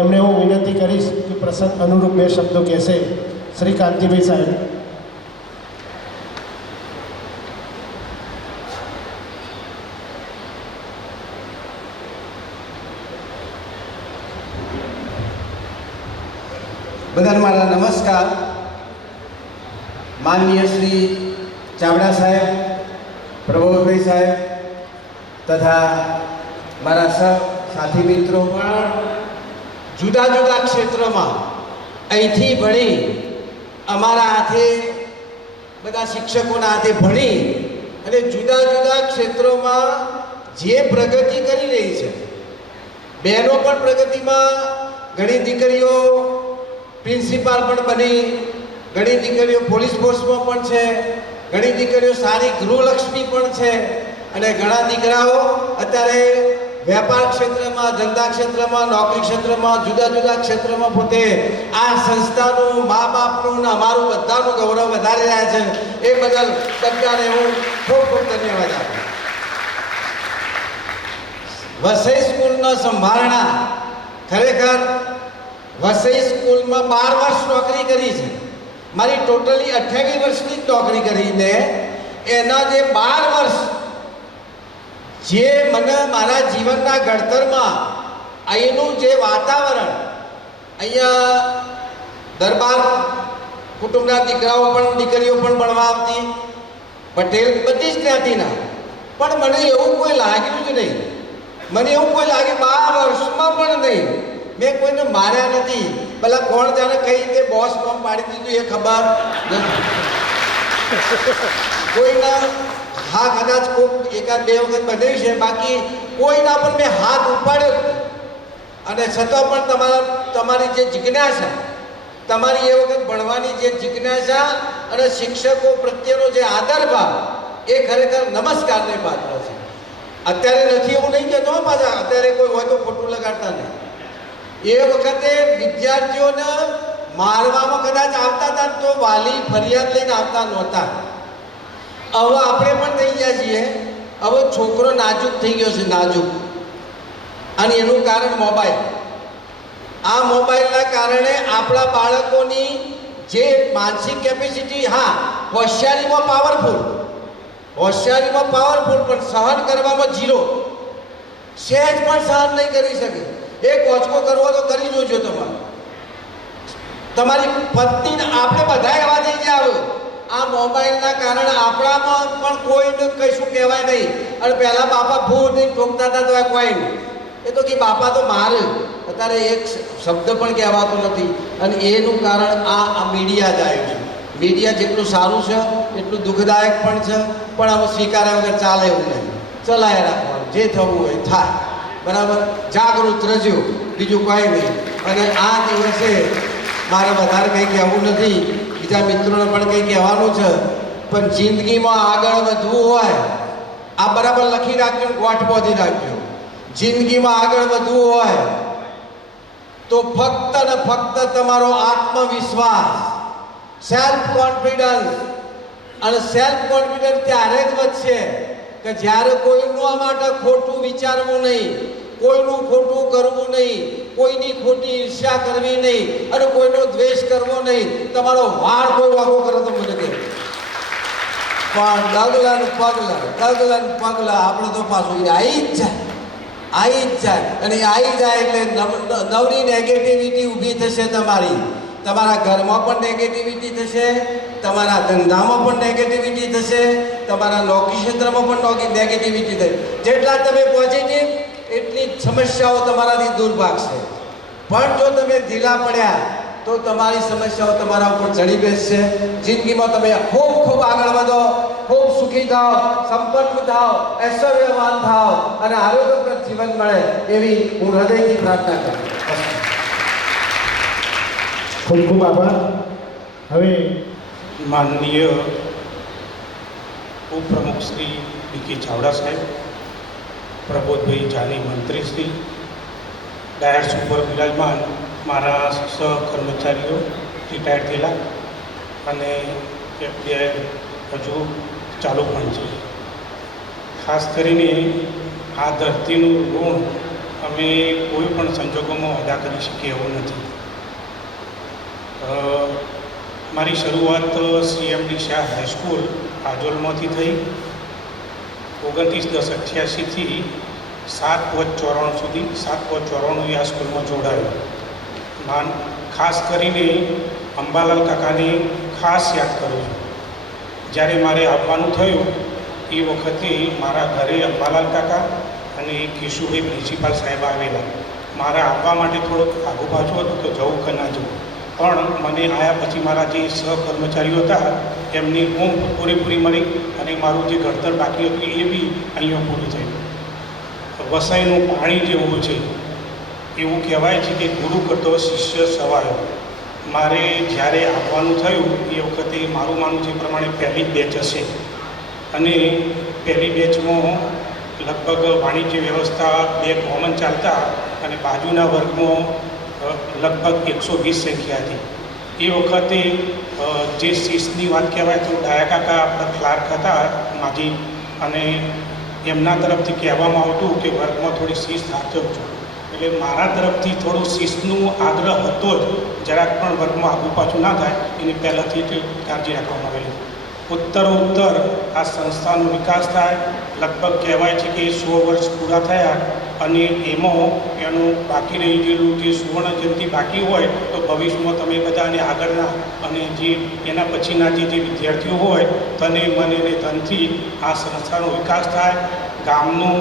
એમને હું વિનંતી કરીશ કે પ્રસંગ અનુરૂપ 2 શબ્દો કહેશે. શ્રી કાંતિભાઈ સાહેબ. બધાને મારા નમસ્કાર. માનનીય શ્રી ચાવડા સાહેબ, પ્રબોધભાઈ સાહેબ તથા મારા સાથી મિત્રો પણ જુદા જુદા ક્ષેત્રમાં અહીંથી ભણી અમારા હાથે બધા શિક્ષકોના હાથે ભણી અને જુદા જુદા ક્ષેત્રોમાં જે પ્રગતિ કરી રહી છે, બહેનો પણ પ્રગતિમાં, ઘણી દીકરીઓ પ્રિન્સિપાલ પણ બની, ઘણી દીકરીઓ પોલીસ ફોર્સમાં પણ છે, ઘણી દીકરીઓ સારી ગૃહલક્ષ્મી પણ છે અને ઘણા દીકરાઓ અત્યારે વેપાર ક્ષેત્રમાં, ધંધા ક્ષેત્રમાં, નોકરી ક્ષેત્રમાં, જુદા જુદા ક્ષેત્રમાં પોતે આ સંસ્થાનું, મા બાપનું ને અમારું બધાનું ગૌરવ વધારી રહ્યા છે. એ બદલ બધાને હું ખૂબ ખૂબ ધન્યવાદ આપું. વસઈ સ્કૂલનો સંભારણા ખરેખર વસઈ સ્કૂલમાં 12 વર્ષ નોકરી કરી છે. મારી ટોટલી 28 વર્ષની નોકરી કરીને એના જે 12 વર્ષ જે મને મારા જીવનના ઘડતરમાં અહીંનું જે વાતાવરણ, અહીંયા દરબાર કુટુંબના દીકરાઓ પણ દીકરીઓ પણ ભણવા આવતી, પટેલ બધી જ જ્ઞાતિના, પણ મને એવું કોઈ લાગ્યું જ નહીં. મને એવું કોઈ લાગ્યું 12 વર્ષમાં પણ નહીં. મેં કોઈને માર્યા નથી. પેલા કોણ જાણે કઈ રીતે બોસ કોમ પાડી દીધું એ ખબર નથી. કોઈના હા કદાચ કોઈ 1-2 વખત બન્યું છે, બાકી કોઈના પણ મેં હાથ ઉપાડ્યો જ નહીં. અને છતાં પણ તમારી જે જિજ્ઞાસા, તમારી એ વખત ભણવાની જે જિજ્ઞાસા અને શિક્ષકો પ્રત્યેનો જે આદર ભાવ એ ખરેખર નમસ્કારને પાત્ર છે. અત્યારે નથી એવું નહીં કહેતો પાછા, અત્યારે કોઈ હોય તો ખોટું લગાડતા નહીં. એ વખતે વિદ્યાર્થીઓને મારવામાં કદાચ આવતા હતા તો વાલી ફરિયાદ લઈને આવતા નહોતા. હવે આપણે પણ થઈ ગયા છીએ. હવે છોકરો નાજુક થઈ ગયો છે, નાજુક. અને એનું કારણ મોબાઈલ. આ મોબાઈલના કારણે આપણા બાળકોની જે માનસિક કેપેસિટી, હા હોશિયારીમાં પાવરફુલ, પણ સહન કરવામાં 0. સહેજ પણ સહન નહીં કરી શકે. એક ઓછકો કરવો તો કરી જોજો. તમારી પત્નીને આપણે બધા એવા થઈ ગયા. આ મોબાઈલના કારણે આપણામાં પણ કોઈને કશું કહેવાય નહીં. અને પહેલાં બાપા ભૂ નહીં ઠોકતા હતા તો કોઈ નહીં. એ તો કે બાપા તો મારે, અત્યારે એક શબ્દ પણ કહેવાતો નથી. અને એનું કારણ આ મીડિયા જ આવ્યું છે. મીડિયા જેટલું સારું છે એટલું દુઃખદાયક પણ છે, પણ હવે સ્વીકાર્યા વગર ચાલે એવું નહીં. ચલાય રાખવાનું, જે થવું હોય થાય. બરાબર, જાગૃત રહેજો, બીજું કંઈ નહીં. અને આ દિવસે મારે વધારે કંઈ કહેવું નથી, બીજા મિત્રોને પણ કંઈ કહેવાનું છે. પણ જિંદગીમાં આગળ વધવું હોય, આ બરાબર લખી રાખજો, ગોઠ બાંધી રાખજો. જિંદગીમાં આગળ વધવું હોય તો ફક્ત ને ફક્ત તમારો આત્મવિશ્વાસ, સેલ્ફ કોન્ફિડન્સ. અને સેલ્ફ કોન્ફિડન્સ ત્યારે જ વધશે કે જ્યારે કોઈનું માટે ખોટું વિચારવું નહીં, કોઈનું ખોટું કરવું નહીં, કોઈની ખોટી ઈર્ષ્યા કરવી નહીં અને કોઈનો દ્વેષ કરવો નહીં. તમારો વાળ કોઈ વાગો કરો તો મને કહે. પણ ડગલા ને પગલા આપણે તો પાછું એ આવી જ જાય અને આવી જાય એટલે નવરી નેગેટિવિટી ઊભી થશે. તમારા ઘરમાં પણ નેગેટિવિટી થશે, તમારા ધંધામાં પણ નેગેટિવિટી થશે, તમારા નોકરી ક્ષેત્રમાં પણ નેગેટિવિટી થશે. જેટલા તમે પોઝિટિવ એટલી જ સમસ્યાઓ તમારાથી દૂર ભાગશે. પણ જો તમે ઢીલા પડ્યા તો તમારી સમસ્યાઓ તમારા ઉપર ચડી બેસશે. જિંદગીમાં તમે ખૂબ આગળ વધો, ખૂબ સુખી થાઓ, સંપન્ન થાઓ, ઐશ્વર્યવાન થાઓ અને આરોગ્યપ્રદ જીવન મળે એવી હું હૃદયથી પ્રાર્થના કરું. ખૂબ ખૂબ આભાર. હવે માનનીય ઉપપ્રમુખ શ્રી ડી.કે. ચાવડા સાહેબ, પ્રબોધભાઈ જાની મંત્રીશ્રી, ડાયસ ઉપર બિરાજમાન મારા સહકર્મચારીઓ રિટાયર્ડ થયેલા અને હજુ ચાલુ પણ છે. ખાસ કરીને આ ધરતીનું ઋણ અમે કોઈ પણ સંજોગોમાં અદા કરી શકીએ એવું નથી. મારી શરૂઆત CMD શાહ હાઈસ્કૂલ આજોલમાંથી થઈ. 29/10/88થી 7/94 સુધી 7/94 આ સ્કૂલમાં જોડાયો. ખાસ કરીને અંબાલાલ કાકાને ખાસ યાદ કરું છું. જ્યારે મારે આવવાનું થયું એ વખતે મારા ઘરે અંબાલાલ કાકા અને કેશુભાઈ પ્રિન્સિપાલ સાહેબ આવેલા. મારા આવવા માટે થોડુંક આગુ પાછું હતું કે જવું કે ના જવું, પણ મને આવ્યા પછી મારા જે સહકર્મચારીઓ હતા એમની ઊંઘ પૂરેપૂરી મળી અને મારું જે ઘડતર બાકી હતું એ બી અહીંયા પૂરું થયું. વસાઈનું પાણી જેવું છે એવું કહેવાય છે કે ગુરુ કરતો શિષ્ય સવાયો. મારે જ્યારે આવવાનું થયું એ વખતે મારું માનવું છે પ્રમાણે પહેલી બેચ હશે અને પહેલી બેચમાં લગભગ વાણિજ્ય વ્યવસ્થા 2 કોમન ચાલતા અને બાજુના વર્ગમાં લગભગ 120 સંખ્યા હતી. એ વખતે જે શિસ્તની વાત કહેવાય તો ડાયા કાકા આપણા ક્લાર્ક હતા માજી, અને એમના તરફથી કહેવામાં આવતું કે વર્ગમાં થોડી શિસ્ત સાચવજો. એટલે મારા તરફથી થોડું શિસ્તનું આગ્રહ હતો જ, જરાક પણ વર્ગમાં આગુ પાછું ના થાય એની પહેલાંથી જ કાળજી રાખવામાં આવેલી. ઉત્તરોત્તર આ સંસ્થાનો વિકાસ થાય. લગભગ કહેવાય છે કે 100 વર્ષ પૂરા થયા અને એમાં એનું બાકી રહી ગયેલું જે સુવર્ણ જયંતિ બાકી હોય તો ભવિષ્યમાં તમે બધાને આગળના અને જે એના પછીના જે વિદ્યાર્થીઓ હોય તને મને ને ધનથી આ સંસ્થાનો વિકાસ થાય, ગામનું,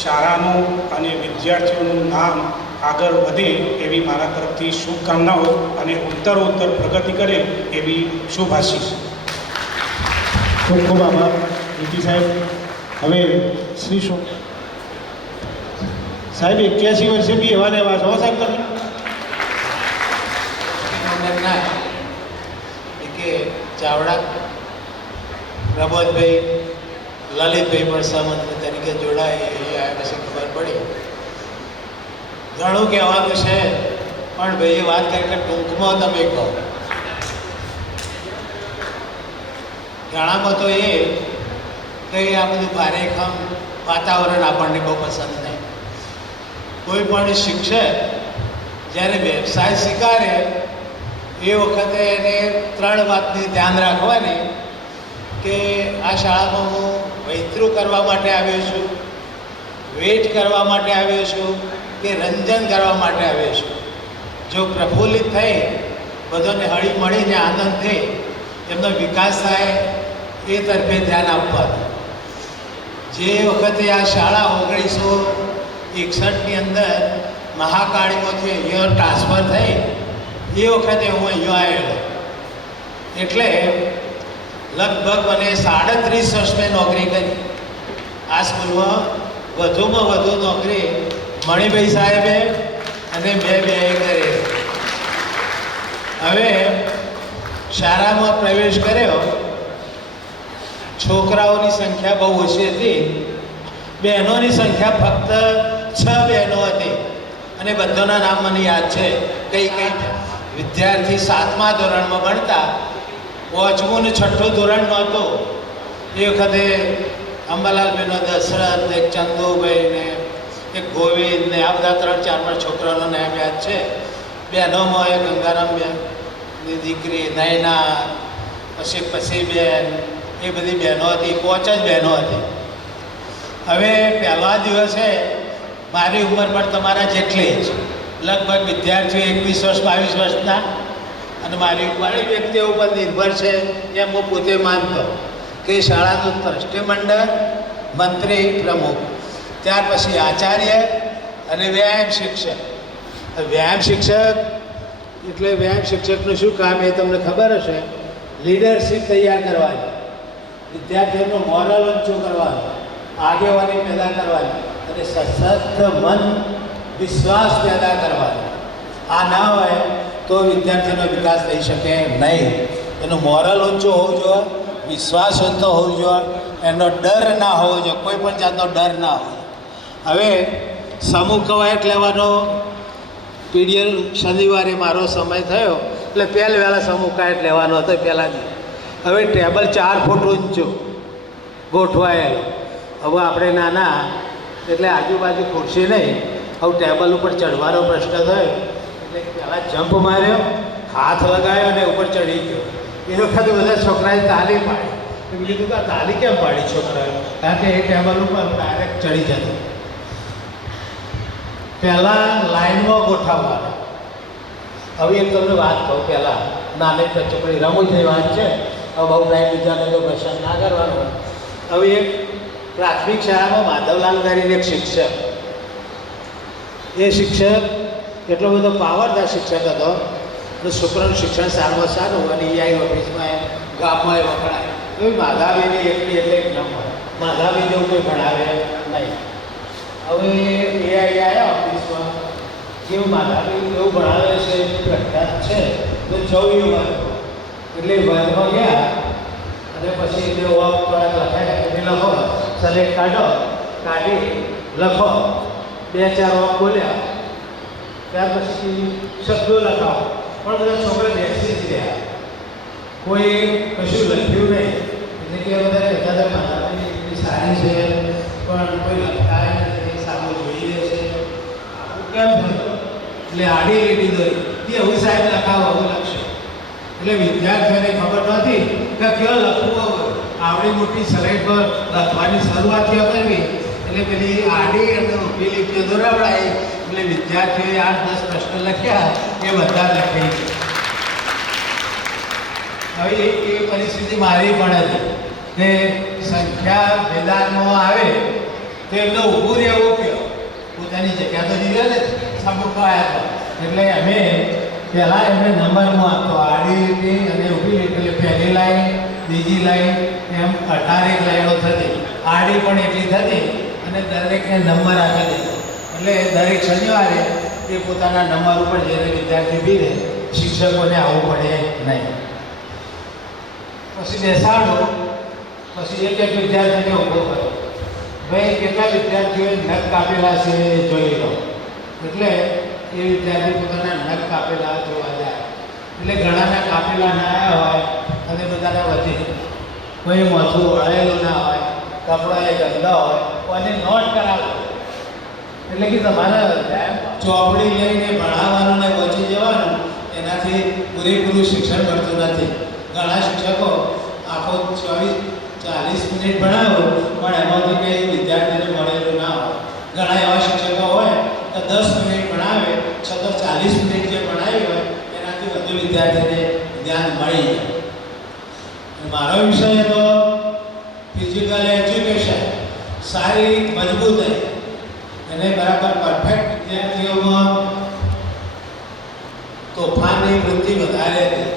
શાળાનું અને વિદ્યાર્થીઓનું નામ આગળ વધે એવી મારા તરફથી શુભકામનાઓ અને ઉત્તરોત્તર પ્રગતિ કરે એવી શુભ આશીષ. ખૂબ ખૂબ આભાર ડી.કે. સાહેબ. હવે શ્રી શું સાહેબ 81 વર્ષે બી એવા ને એવા છો સાહેબ તમે. કે ચાવડા, પ્રબોધભાઈ, લલિતભાઈ પણ સહમંત્રી તરીકે જોડાય એ આ પછી ખબર પડી. ઘણું કહેવાનું છે પણ ભાઈ વાત કરી કે ટૂંકમાં તમે કહો. ઘણામાં તો એ કે આ બધું ભારેખમ વાતાવરણ આપણને બહુ પસંદ નહીં. કોઈ પણ શિક્ષક જ્યારે વ્યવસાય સ્વીકારે એ વખતે એને 3 વાતની ધ્યાન રાખવાની કે આ શાળામાં હું વૈતરું કરવા માટે આવ્યો છું, વેટ કરવા માટે આવ્યો છું કે રંજન કરવા માટે આવ્યો છું. જો પ્રફુલ્લિત થઈ બધાને હળી મળીને આનંદથી એમનો વિકાસ થાય એ તરફે ધ્યાન આપવાનું. જે વખતે આ શાળા 1961ની અંદર મહાકાળીમાંથી અહીંયા ટ્રાન્સફર થઈ એ વખતે હું અહીંયા આવેલો. એટલે લગભગ મને 37 વર્ષ મેં નોકરી કરી આ સ્કૂલમાં. વધુમાં વધુ નોકરી મણિભાઈ સાહેબે અને બે કરે. હવે શાળામાં પ્રવેશ કર્યો, છોકરાઓની સંખ્યા બહુ ઓછી હતી, બહેનોની સંખ્યા ફક્ત 6 બહેનો હતી અને બધાના નામ મને યાદ છે. કઈ વિદ્યાર્થી 7મા ધોરણમાં ભણતા, 5મું ને 6ઠું ધોરણમાં હતો એ વખતે અંબાલાલભાઈનો દશરથ, એક ચંદુભાઈ ને એક ગોવિંદ ને આ બધા 3-4 છોકરાઓનું નામ યાદ છે. બહેનોમાં એ ગંગારામ બેનની દીકરી નયના, પછી બેન, એ બધી બહેનો હતી, 5 જ બહેનો હતી. હવે પહેલા દિવસે મારી ઉંમર પણ તમારા જેટલી જ, લગભગ વિદ્યાર્થીઓ 21 વર્ષ 22 વર્ષના, અને મારી વ્યક્તિઓ ઉપર નિર્ભર છે એમ હું પોતે માનતો કે શાળાનું ટ્રસ્ટી મંડળ, મંત્રી, પ્રમુખ, ત્યાર પછી આચાર્ય અને વ્યાયામ શિક્ષક. વ્યાયામ શિક્ષક એટલે વ્યાયામ શિક્ષકનું શું કામ એ તમને ખબર હશે. લીડરશીપ તૈયાર કરવાની, વિદ્યાર્થીઓનું મોરલ ઊંચું કરવાનું, આગેવાની પેદા કરવાની અને સશક્ત મન, વિશ્વાસ પેદા કરવાનો. આ ના હોય તો વિદ્યાર્થીનો વિકાસ થઈ શકે નહીં. એનું મોરલ ઊંચું હોવું જોઈએ, વિશ્વાસ ઊંચો હોવો જોઈએ, એનો ડર ના હોવો જોઈએ, કોઈ પણ જાતનો ડર ના હોય. હવે સમૂહ કવાયત લેવાનો પીડીએલ શનિવારે મારો સમય થયો એટલે વહેલા સમૂહ કવાયત લેવાનો હતો પહેલાં. હવે ટેબલ 4 ફૂટ ઊંચું ગોઠવાયેલું. હવે આપણે નાના એટલે આજુબાજુ ખુરશી નહીં, હવે ટેબલ ઉપર ચડવાનો પ્રશ્ન થયો એટલે પહેલાં જમ્પ માર્યો, હાથ લગાવ્યો અને ઉપર ચડી ગયો. એ વખતે બધા છોકરાએ તાલી પાડી. મેં કીધું કે તાલી કેમ પાડી છોકરાએ? કારણ કે એ ટેબલ ઉપર ડાયરેક્ટ ચડી જતો. પહેલાં લાઈનમાં ગોઠવવાના. હવે એક તમને વાત કહું, પહેલાં નાની ચોકડી રમૂજની વાત છે, હવે બહુ ટાઈમ બીજાને તો પસંદ ના કરવાનો. હવે એક પ્રાથમિક શાળામાં માધવલાલ કરીને એક શિક્ષક, એ શિક્ષક એટલો બધો પાવરદાર શિક્ષક હતો અને છોકરાનું શિક્ષણ સારું સારું, અને EI ઓફિસમાં ગામમાં એ વખણાય. તો માધાવીની એકલી એટલે એક નંબર, માધાવી જેવું કોઈ ભણાવે નહીં. હવે EI આવ્યા ઓફિસમાં, કેવું માધાવી એવું ભણાવે છે, પ્રખ્યાત છે, તો જવું એટલે વર્ગમાં ગયા અને પછી એને થોડાક લખાય, એને લખો, સલેક્ટ કાઢો, કાઢી લખો, 2-4 વાક બોલ્યા, ત્યાર પછી શબ્દો લખાવો. પણ બધા છોકરા બેસી જ રહ્યા, કોઈ કશું લખ્યું નહીં. એટલે કે બધા કહેતા હતા માતાની એટલી સારી છે પણ કોઈ લખતા નથી, સારું જોઈએ છે, આવું કેમ થયું? એટલે આડી લીટી દોરી, એવું સાહેબ લખાવો, આવું લખશે. એટલે વિદ્યાર્થીઓને ખબર નહોતી કે કયો લખવું. આવડી મોટી સ્લાઇડ પર લખવાની શરૂઆત કરવી એટલે પેલી આડી અને ઊભી લીટીઓ દોરાવડાય. એટલે વિદ્યાર્થીઓએ 8-10 પ્રશ્ન લખ્યા, એ બધા લખી. હવે એ પરિસ્થિતિ મારી પણ હતી કે સંખ્યા મેદાનમાં આવે તો એમને ઊભું રહેવું કહો, પોતાની જગ્યા તો જીવે ને સમૂહ કવાયત. એટલે અમે પહેલાં એમને નંબરમાં આપતો, આડી લીટી અને ઊભી લીટી. એટલે પહેલી લાઈન, બીજી લાઈન, એમ 18 લાઈનો થતી. આડી પણ એટલી થતી અને દરેકને નંબર આપી દેતો. એટલે દરેક શનિવારે એ પોતાના નંબર ઉપર જઈને વિદ્યાર્થી બી રહે, શિક્ષકોને આવવું પડે નહીં. પછી બેસાડો, પછી એક વિદ્યાર્થીને ઊભો કર્યો, ભાઈ કેટલા વિદ્યાર્થીઓએ નખ કાપેલા છે જોઈ લો. એટલે એ વિદ્યાર્થી પોતાના નખ કાપેલા જોવા જાય. એટલે ઘણાના કાપેલા ના આવ્યા હોય અને બધાના વચ્ચે કોઈ મોથું વળાયેલું ના હોય, કપડાં એ ગંદા હોય, અને નોટ કરાવો. એટલે કે તમારે ચોપડી લઈને ભણાવવાનું ને પહોંચી જવાનું, એનાથી પૂરેપૂરું શિક્ષણ મળતું નથી. ઘણા શિક્ષકો આખો 40 મિનિટ ભણાવો પણ એમાંથી કંઈ વિદ્યાર્થીને મળેલું ના હોય. ઘણા એવા શિક્ષકો હોય તો 10 મિનિટ ભણાવે છતાં 40 મિનિટ જે ભણાવી હોય એનાથી વધુ વિદ્યાર્થીને ધ્યાન મળી જાય. મારો વિષય હતો ફિઝિકલ એજ્યુકેશન, શારીરિક મજબૂતાઈ. એને બરાબર પરફેક્ટ વિદ્યાર્થીઓમાં તોફાનની વૃત્તિ વધારે હતી.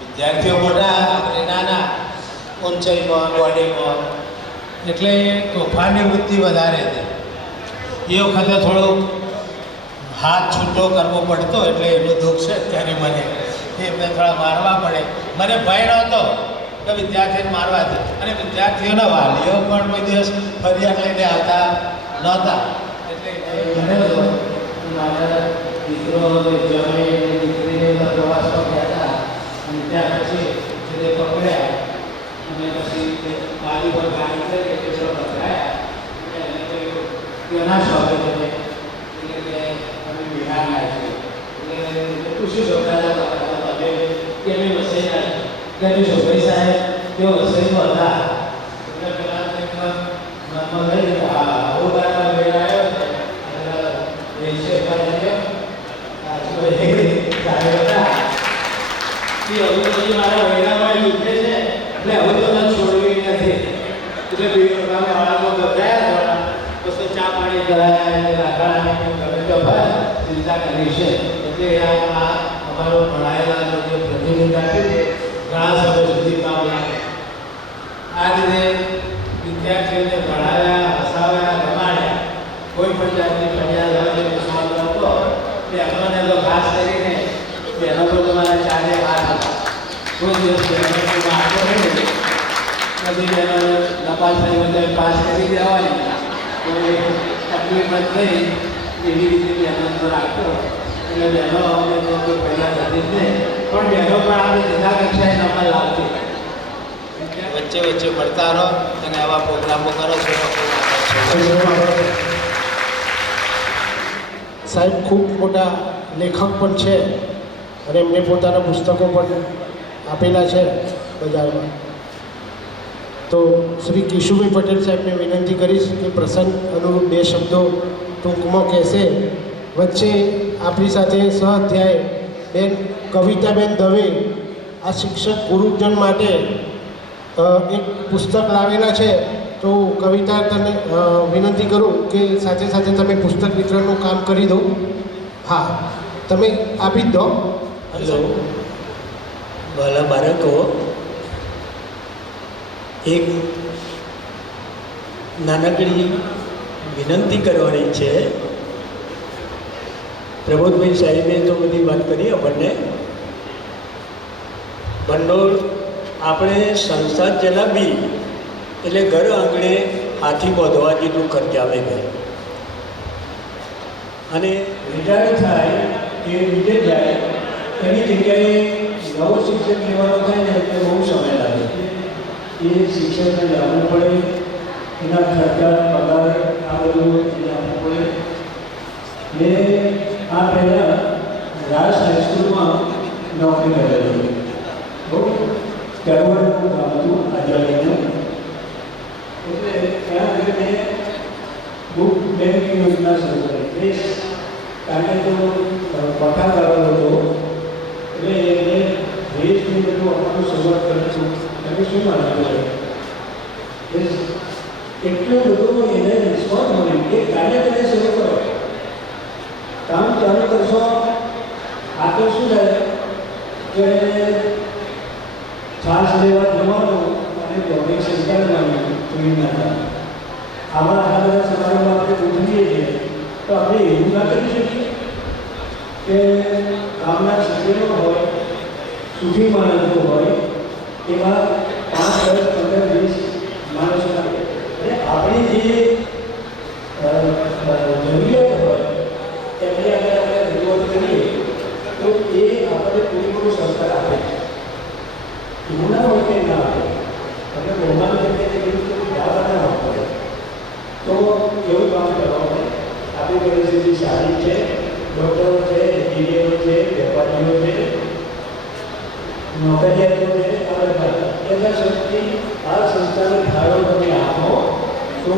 વિદ્યાર્થીઓ મોટા, આપણે નાના, ઊંચાઈમાં, બોડીમાં, એટલે તોફાનની વૃત્તિ વધારે હતી. એ વખતે થોડું હાથ છૂટો કરવો પડતો, એટલે એનું દુઃખ છે ત્યારે મને એમને થોડા મારવા પડે. મને ભય નહોતો કે વિદ્યાર્થીને મારવાથી, અને વિદ્યાર્થીઓના વાલીઓ પણ કોઈ દિવસ ફરિયાદ લઈને આવતા નહોતા. એટલે મને મારા દીકરો જમાઈ દીકરીને પ્રવાસમાં ગયા હતા, અને ત્યાં પછી જે પકડ્યા અને પછી ગાડી પર ગાડી કરી પકડાયા. એને કહ્યું તેના શોખે છે એટલે કે અમે બિહારના છીએ એટલે તું શું છોકરા તમે કેવી વસઈ કેવી છોકરી સાહેબ તેઓ વસઈમાં હતા એટલે પેલા મનમાં લઈ લીધા આવું ગાના વેળ આવ્યો છે એટલે એ છે મારા વૈરામાં દુખે છે એટલે હવે તો મને છોડવી નથી એટલે વાળામાં ગભરાયા પછી ચા પાણી કરાયા ચિંતા કરી છે એટલે આ અમારો ભણાયેલા જે પ્રતિનિધિ આપ્યું છે ઘણા સમય સુધી કામ લાગે આ રીતે વિદ્યાર્થીઓને ભણાવ્યા હસાવ્યા રમાડ્યા કોઈ પણ જાતની ફરિયાદ હોય વિશ્વાસ હતો તે અમને તો ખાસ કરીને બહેનો તો તમારા ચારે હાથ હતા કોઈ દિવસ બહેનોમાં આગળ નહીં બધી બહેનો નપાસ થઈ બધે પાસ કરી દેવાની કોઈ તકલીફ જ નહીં એવી રીતે બહેનો રાખ્યો એટલે બહેનો અમને તો કોઈ ફરિયાદ હતી જ નહીં પણ બહેનો પણ આપણે જિલ્લા કક્ષાએ નંબર લાવતી વચ્ચે વચ્ચે ભણતા રહો અને આવા પ્રોગ્રામો કરો છો સાહેબ ખૂબ મોટા લેખક પણ છે અને એમને પોતાના પુસ્તકો પણ આપેલા છે બજારમાં. તો શ્રી કેશુભાઈ પટેલ સાહેબને વિનંતી કરીશ કે પ્રસંગ અનુરૂપ 2 શબ્દો ટૂંકમાં કહેશે. વચ્ચે આપણી સાથે સહઅધ્યાય બેન કવિતાબેન દવે આ શિક્ષક ગુરુજન માટે એક પુસ્તક લાવેલા છે. તો કવિતા તને વિનંતી કરું કે સાથે સાથે તમે પુસ્તક વિતરણનું કામ કરી દો. હા, તમે આપી જ દો. હલો ભલા બાળકો, એક નાનકડી વિનંતી કરવાની છે. પ્રબોધભાઈ સાહેબે તો બધી વાત કરી આપણને. ભંડોળ આપણે સંસ્થા ચલાવી એટલે ઘર આંગણે હાથી બાંધવા જેટલું ખર્ચ આવે ગયું અને રિટાયર થાય કે બીજે જાય એની જગ્યાએ નવો શિક્ષક લેવાનો થાય ને એટલે બહુ સમય લાગે. એ શિક્ષકને લાવવું પડે, એના ખર્ચા પગાર આ બધું લાવવું પડે. મેં આ પહેલાં રાસ હાઈસ્કૂલમાં નોકરી કરેલી. બહુ ચળવળનું કામ હતું આઝાદીનું. એટલે ત્યાં આગળ મેં બુક બેંકની યોજના શરૂ કરી. કારણ કે પઠાવાળો હતો એટલે એને વેચનું બધું આપવાનું શરૂઆત કરી છું. તમે શું માનો છો? એટલું બધું એને રિસ્પોન્સ મળ્યું કે કાર્ય તમે શરૂ કરો, કામ ચાલુ કરશો. આ તો શું થાય કે છાસ લેવા જવાનું અને ગૌરવ સંચાલવાનું જોઈ નાખતા. આવા આ બધા સમારોહમાં આપણે ઉજવીએ છીએ તો આપણે એવું ના કરી શકીએ કે ગામના સભ્યો હોય, સુખી માણસો હોય, એવા 5, 10, 15, 20 માણસો અને આપણી જે જરૂરિયાત હોય એમની આગળ આપણે રજૂઆત કરીએ તો એ આપણે પૂરેપૂરું સહકાર આપે છે. એવું ના હોય કે ના આપે. આપણે બહુમાન બનાવવા પડે તો એવું કામ કરવા પડે. આપણી પરિસ્થિતિ સારી છે. ડૉક્ટરો છે, એન્જિનિયરો છે, વેપારીઓ છે, નોકરિયાતો છે. એના શક્તિ આ સંસ્થાને ફાળો તમે આપો તો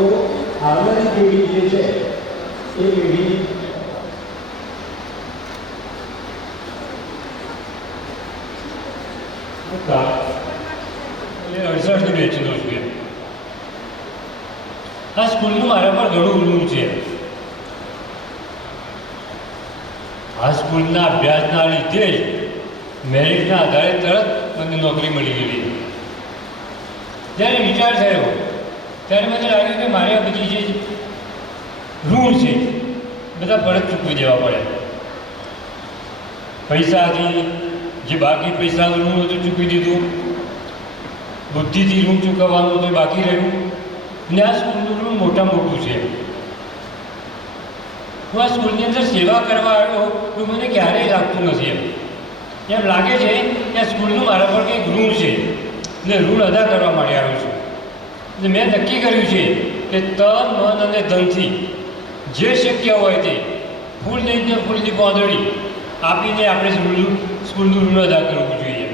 આવનારી પેઢી જે છે એ પેઢી એટલે 68ની બેચનો છું. આ સ્કૂલનું મારા પર ઘણું ઋણ છે. આ સ્કૂલના અભ્યાસના લીધે જ મેરિટના આધારે તરત મને નોકરી મળી ગયેલી. જ્યારે વિચાર થયો ત્યારે મને લાગ્યું કે મારે આ બધી જે ઋણ છે બધા પરત ચૂકવી દેવા પડે. પૈસાથી જે બાકી પૈસાનું ઋણ હતું ચૂકવી દીધું, બુદ્ધિથી ઋણ ચૂકવવાનું હતું બાકી રહ્યું, ને આ સ્કૂલનું ઋણ મોટું છે. હું આ સ્કૂલની અંદર સેવા કરવા આવ્યો તો મને ક્યારેય લાગતું નથી. એમ લાગે છે કે આ સ્કૂલનું મારા પર કંઈક ઋણ છે ને ઋણ અદા કરવા માટે આવ્યો છું. એટલે મેં નક્કી કર્યું છે કે તન, મન અને ધનથી જે શક્ય હોય તે ફૂલ નહીં તો ફૂલની પોદળી આપીને આપણે સ્કૂલનું ઋણ અદા કરવું જોઈએ.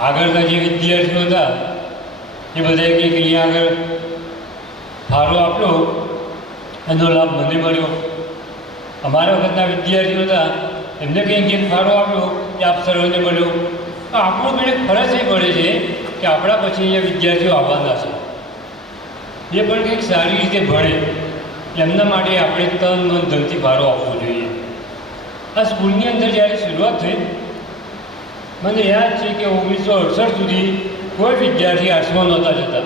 આગળના જે વિદ્યાર્થીઓ હતા એ બધાએ કંઈક અહીંયા આગળ ફાળો આપ્યો, એનો લાભ મને મળ્યો. અમારા વખતના વિદ્યાર્થીઓ હતા એમને કંઈક ફાળો આપ્યો એ આપ સર્વને મળ્યો. તો આપણું પણ એક ફરજ એ પડે છે કે આપણા પછી અહીંયા વિદ્યાર્થીઓ આવવાના છે, એ પણ કંઈક સારી રીતે ભણે, એમના માટે આપણે તન મન ધનથી ફાળો આપવો જોઈએ. આ સ્કૂલની અંદર જ્યારે શરૂઆત થઈ, મને યાદ છે કે 1968 સુધી કોઈ વિદ્યાર્થી આર્ટ્સમાં નહોતા જતા,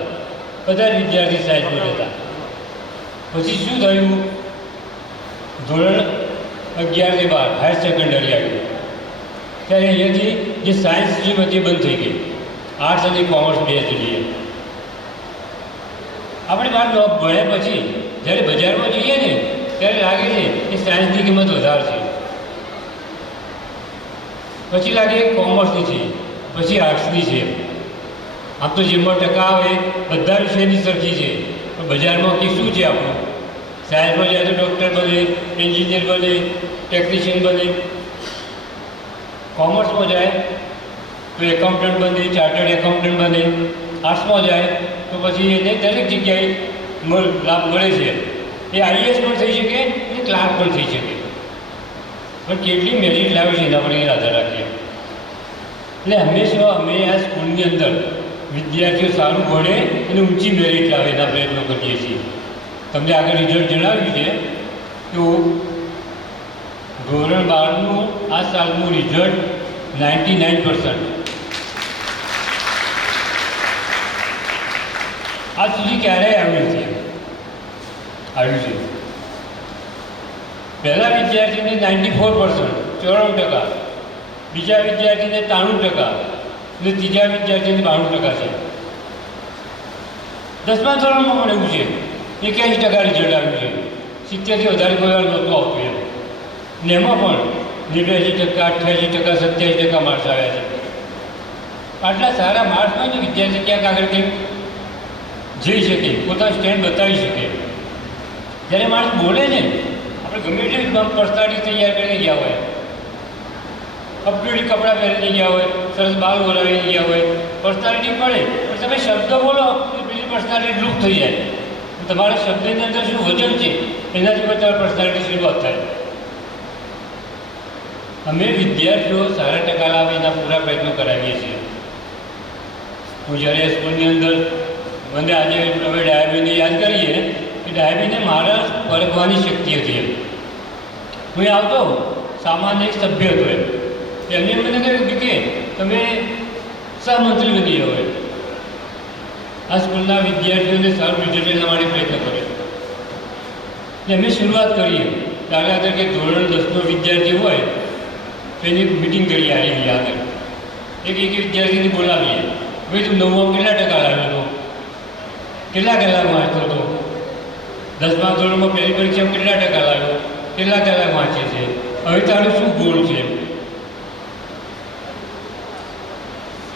બધા જ વિદ્યાર્થી સાયન્સમાં જતા. પછી શું થયું, ધોરણ 11 ને 12 હાયર સેકન્ડરી આવ્યું, ત્યારે અહીંયાથી જે સાયન્સ સ્ટ્રીમ હતી બંધ થઈ ગઈ, આર્ટ્સ અને કોમર્સ બે જઈએ. આપણે બાર ભણ્યા પછી જ્યારે બજારમાં જઈએ ને ત્યારે લાગે છે કે સાયન્સની કિંમત વધારે છે, પછી લાગે કોમર્સની છે, પછી આર્ટ્સની છે. આમ તો જેમાં ટકા આવે બધા વિષયની સરખી છે, પણ બજારમાં કે શું છે આપણું? સાયન્સમાં જાય તો ડૉક્ટર બને, એન્જિનિયર બને, ટેકનિશિયન બને. કોમર્સમાં જાય તો એકાઉન્ટન્ટ બને, ચાર્ટર્ડ એકાઉન્ટન્ટ બને. આર્ટ્સમાં જાય તો પછી એને દરેક જગ્યાએ લાભ મળે છે. એ આઈએએસ પણ થઈ શકે અને ક્લાર્ક પણ થઈ શકે, પણ કેટલી મેરિટ લાવે છે એના પર એ આધાર રાખીએ. એટલે હંમેશા અમે આ સ્કૂલની અંદર વિદ્યાર્થીઓ સારું ભણે અને ઊંચી મેરિટ લાવે એના પ્રયત્નો કરીએ છીએ. તમને આગળ રિઝલ્ટ જણાવ્યું છે તો ધોરણ 12નું આ સાલનું રિઝલ્ટ 99%. આજ સુધી ક્યારેય આવ્યું છે. પહેલા વિદ્યાર્થીને 94%, 94%, બીજા વિદ્યાર્થીને 93% અને ત્રીજા વિદ્યાર્થીને 92% છે. 10મા ધોરણમાં પણ એવું છે, 81% રિઝલ્ટ આવ્યું છે. 70થી વધારે કોઈ વાર નહોતું આવતું એમ. ને એમાં પણ 89%, 88%, 27% માર્ક્સ આવ્યા છે. આટલા સારા માર્ક્સમાં જ વિદ્યાર્થી ક્યાંક આગળ કંઈક જઈ શકે, પોતાનું સ્ટેન્ડ બતાવી શકે. જ્યારે માણસ બોલે ને, આપણે ગમે એટલી પર્સનાલિટી તૈયાર કરીને ગયા હોય, અપટુડેટ કપડાં પહેરીને ગયા હોય, સરસ બાલ બોલાવીને ગયા હોય, પર્સનાલિટી પડે, પણ તમે શબ્દ બોલો તો પેલી પર્સનાલિટી લૂપ થઈ જાય. તમારા શબ્દની અંદર શું વજન છે એનાથી પણ તમારી પર્સનાલિટી શરૂઆત થાય. અમે વિદ્યાર્થીઓ સારા ટકા લાવે એના પૂરા પ્રયત્નો કરાવીએ છીએ. હું જ્યારે સ્કૂલની અંદર મને આજે અમે ડાયાબીને યાદ કરીએ કે ડાયાબીને મારા પરખવાની શક્તિ હતી એમ. હું આવતો સામાન્ય એક સભ્ય હતો એમને મને કહ્યું કે તમે સહમંત્રી બની જાઓ. આ સ્કૂલના વિદ્યાર્થીઓને સારું રિઝલ્ટ એના માટે પ્રયત્ન કર્યો. અમે શરૂઆત કરીએ ત્યારે આગળ કે ધોરણ 10નો વિદ્યાર્થી હોય તો એની મિટિંગ કરીએ આવી આગળ એક વિદ્યાર્થીને બોલાવીએ, ભાઈ તું 9માં કેટલા ટકા લાવ્યો હતો, કેટલા કલાક વાંચતો હતો, 10મા ધોરણમાં પહેલી પરીક્ષામાં કેટલા ટકા લાવ્યો, કેટલા કલાક વાંચે છે, હવે તારું શું ગોળ છે,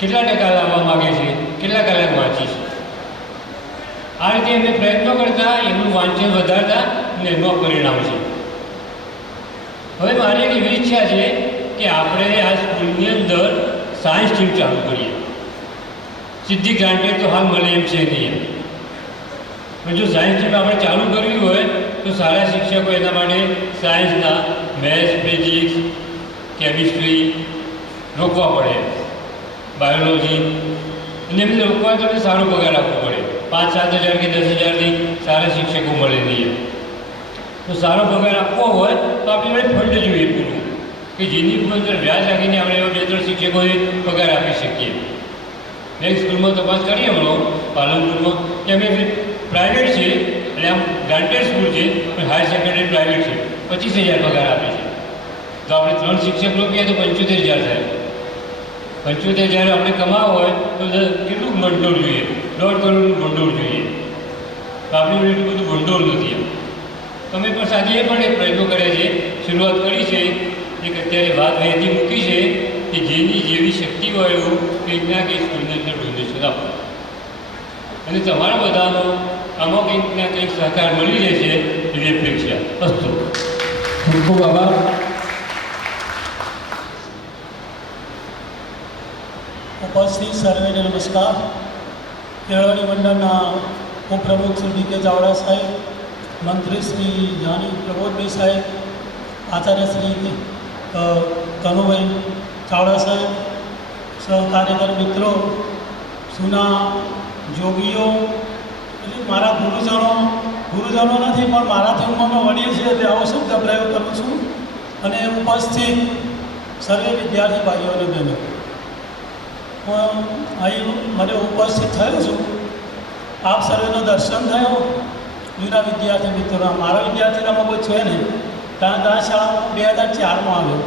કેટલા ટકા લાવવા માગે છે, કેટલા કલાક વાંચીશ. આ રીતે અમે પ્રયત્નો કરતા એમનું વાંચન વધારતા અને એનું પરિણામ છે. હવે મારી એક એવી ઈચ્છા છે કે આપણે આ સ્કૂલની અંદર સાયન્સ સ્ટ્રીમ ચાલુ કરીએ. સીધી ગ્રાન્ટેડ તો હાલ મળે એમ છે નહીં, પણ જો સાયન્સ સ્ટ્રીમ આપણે ચાલુ કરવી હોય તો સારા શિક્ષકો એના માટે સાયન્સના મેથ્સ, ફિઝિક્સ, કેમિસ્ટ્રી રોકવા પડે, બાયોલોજી, અને એમને રોકવા તો સારો પગાર આપવો પડે. 5-7 હજાર કે 10 હજારની સારા શિક્ષકો મળે નહીં. તો સારો પગાર આપવો હોય તો આપણે જોડે ફંડ જોઈએ પૂરું, કે જેની અંદર વ્યાજ રાખીને આપણે એવા 2-3 શિક્ષકોને પગાર આપી શકીએ. એક સ્કૂલમાં તપાસ કરીએ હમણાં પાલનપુરમાં કે અમે પ્રાઇવેટ છે એટલે આમ ગ્રાન્ટેડ સ્કૂલ છે પણ હાયર સેકન્ડરી પ્રાઇવેટ છે, 25,000 પગાર આપે છે. તો આપણે 3 શિક્ષક રોકીએ તો 75,000 થાય. 75,000 આપણે કમાવા હોય તો કેટલું ભંડોળ જોઈએ? 1.5 કરોડનું ભંડોળ જોઈએ. તો આપણી એટલું બધું ભંડોળ નથી. તમે પણ સાથે એ પણ એક પ્રયત્નો કર્યા છે, શરૂઆત કરી છે, એક અત્યારે વાત વહેતી મૂકી છે કે જેની જેવી શક્તિ હોય એવું કંઈક ના કંઈક સ્કૂલની અંદર ડોનેશન આપો, અને તમારા બધાનો આમાં કંઈક ના કંઈક સહકાર મળી રહેશે એવી અપેક્ષા. અસ્તુ. ખૂબ ખૂબ આભાર. ઉપસ્થિત સર્વેને નમસ્કાર. કેળવણી મંડળના ઉપપ્રમુખ શ્રી ડી કે ચાવડા સાહેબ, મંત્રી શ્રી જાની પ્રબોધભાઈ સાહેબ, આચાર્ય શ્રી કનુભાઈ ચાવડા સાહેબ, સહકાર્યકર મિત્રો, સુના જોગીઓ, એટલે મારા ગુરુજનો નથી પણ મારાથી ઉંમરમાં વડીલ છે એટલે આવો શબ્દ પ્રયોગ કરું છું. અને ઉપસ્થિત સર્વે વિદ્યાર્થી ભાઈઓ અને બહેનો, હું અહીં મને ઉપસ્થિત થયો છું. આપ સર્વેનો દર્શન થયો. જૂના વિદ્યાર્થી મિત્રોના, મારા વિદ્યાર્થીનામાં કોઈ છે નહીં, કારણ કે આ શાળામાં 2004માં આવ્યો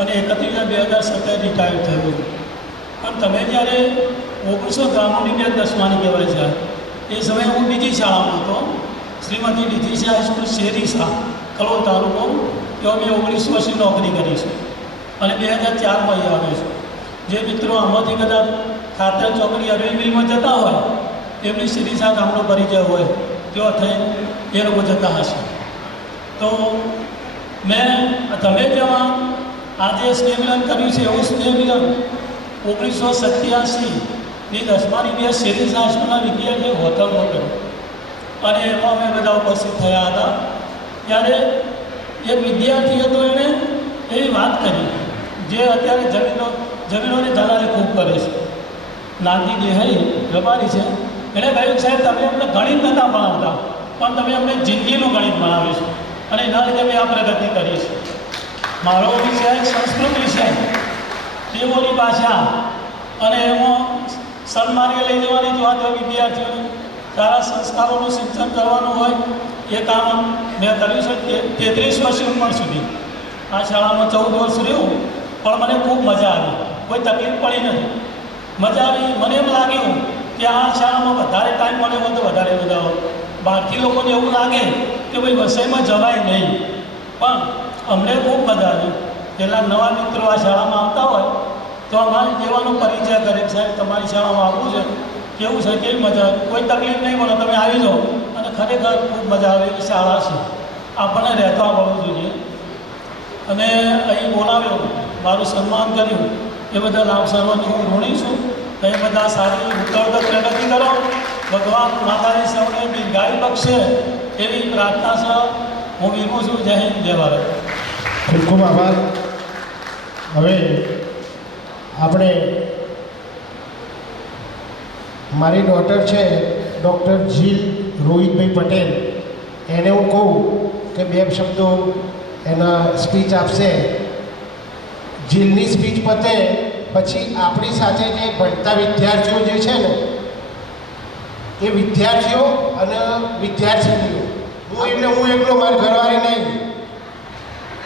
અને 31/2017 રિટાયર થયું. પણ તમે જ્યારે 1993ની 10માની કહેવાય છે, એ સમયે હું બીજી શાળામાં હતો, શ્રીમતી ડીજીસી હાઈસ્કૂલ શેરીસા, કલોલ તાલુકો. ત્યાં મેં 19 વર્ષની નોકરી કરી છે અને 2004માં અહીં આવ્યો છું. જે મિત્રો આમાંથી કદાચ ખાતર ચોકડી અરવિંદ મિલમાં જતા હોય, એમની શેરીસા ગામનો પરિચય હોય, તેઓ થઈ એ લોકો જતા હશે. તો મેં તમે જેમાં આજે સ્નેહ મિલન કર્યું છે એવું સ્નેહ મિલન 1987ની 10માની 2 શેરીસા હાઈસ્કૂલના વિદ્યાર્થીઓ હોટલમાં કર્યું અને એમાં અમે બધા ઉપસ્થિત થયા હતા. ત્યારે એક વિદ્યાર્થી હતો, એણે એવી વાત કરી જે અત્યારે જમીનોની દલાલી ખૂબ કરે છે. નાનજી દેહાઈ રબારી છે. એણે કહ્યું, સાહેબ તમે અમને ગણિત નહોતા ભણાવતા પણ તમે અમને જિંદગીનું ગણિત ભણાવીશું અને એના લીધે મેં આ પ્રગતિ કરી છે. મારો વિષય સંસ્કૃત વિષય, તેઓની ભાષા, અને એમાં સન્માનીય લઈ જવાની જો આ વિદ્યાર્થીઓને સારા સંસ્કારોનું સિંચન કરવાનું હોય એ કામ મેં કર્યું છે. 33 વર્ષની ઉંમર સુધી આ શાળામાં 14 વર્ષ રહ્યું પણ મને ખૂબ મજા આવી, કોઈ તકલીફ પડી નથી, મજા આવી. મને એમ લાગ્યું કે આ શાળામાં વધારે ટાઈમ મળે હોય તો વધારે મજા આવે. બહારથી લોકોને એવું લાગે કે ભાઈ વસઈમાં જવાય નહીં, પણ અમને ખૂબ મજા આવી. કેટલાક નવા મિત્રો આ શાળામાં આવતા હોય તો અમારે જેવાનો પરિચય કરે, સાહેબ તમારી શાળામાં આવવું છે, કેવું છે, કેવી મજા આવે, કોઈ તકલીફ નહીં મળે, તમે આવી જાઓ અને ખરેખર ખૂબ મજા આવે એવી શાળા છે. આપણને રહેતા આવડવું જોઈએ. અને અહીં બોલાવ્યો, મારું સન્માન કર્યું, એ બદલ આપ સર્વની હું ઋણી છું. એ બધા સારી ઉત્તરોત્તર પ્રગતિ કરો, ભગવાન માતાજી સૌને દીર્ઘાયુ બક્ષે એવી પ્રાર્થના છે. હું વિરમું છું. જય હિન્દ, જય ભારત. ખૂબ ખૂબ આભાર. હવે આપણે મારી ડોટર છે ડૉક્ટર જીલ રોહિતભાઈ પટેલ, એને હું કહું કે 2 શબ્દો એના સ્પીચ આપશે. જીલની સ્પીચ પતે પછી આપણી સાથે જે ભણતા વિદ્યાર્થીઓ જે છે ને, એ વિદ્યાર્થીઓ અને વિદ્યાર્થીનીઓ, હું એકલો, મારા ઘરવાળી નહીં,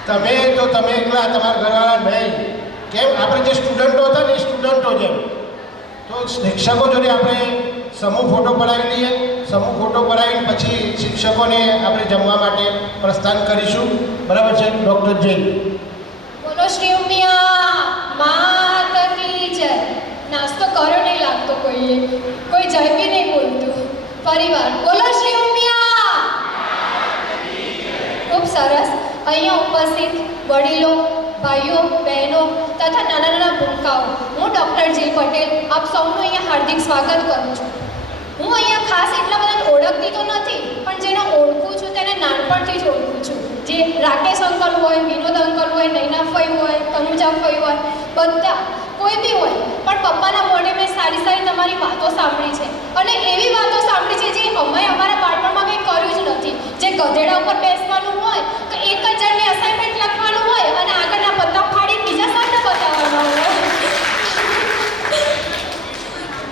તમે તો તમે એકલા, તમારા ઘરવાળા નહીં. કેમ આપણે જે સ્ટુડન્ટો હતા ને એ સ્ટુડન્ટો જેમ, તો શિક્ષકો જોડે આપણે સમૂહ ફોટો પડાવી લઈએ. સમૂહ ફોટો પડાવીને પછી શિક્ષકોને આપણે જમવા માટે પ્રસ્થાન કરીશું. બરાબર છે ડૉક્ટર જૈન? બોલો શ્રી ઉમિયા માત કી જય. નાસ્તો કર્યો નહીં લાગતો કોઈએ, કોઈ જય બી નહીં બોલતું. ફરીવાર બોલો શ્રી ઉમિયા. ખૂબ સરસ. અહીંયા ઉપસ્થિત વડીલો, ભાઈઓ, બહેનો તથા નાના નાના ભૂલકાઓ, હું ડૉક્ટર જી પટેલ આપ સૌનું અહીંયા હાર્દિક સ્વાગત કરું છું. હું અહીંયા ખાસ એટલા બધા ઓળખતી તો નથી, પણ જેને ઓળખું છું તેને નાનપણથી જ ઓળખું છું. જે રાકેશ અંકલ હોય, વિનોદ અંકલ હોય, નૈના ફઈ હોય, તનુજા ફઈ હોય, બધા કોઈ બી હોય, પણ પપ્પાના મોઢે મેં સારી સારી તમારી વાતો સાંભળી છે અને એવી વાતો સાંભળી છે જે અમે અમારા બાળપણમાં કંઈ કર્યું જ નથી. જે ગધેડા ઉપર બેસવાનું હોય, કે એક જ જણને અસાઇનમેન્ટ લખવાનું હોય અને આગળના પત્તા ફાડી બીજા સાથે બતાવવાના હોય,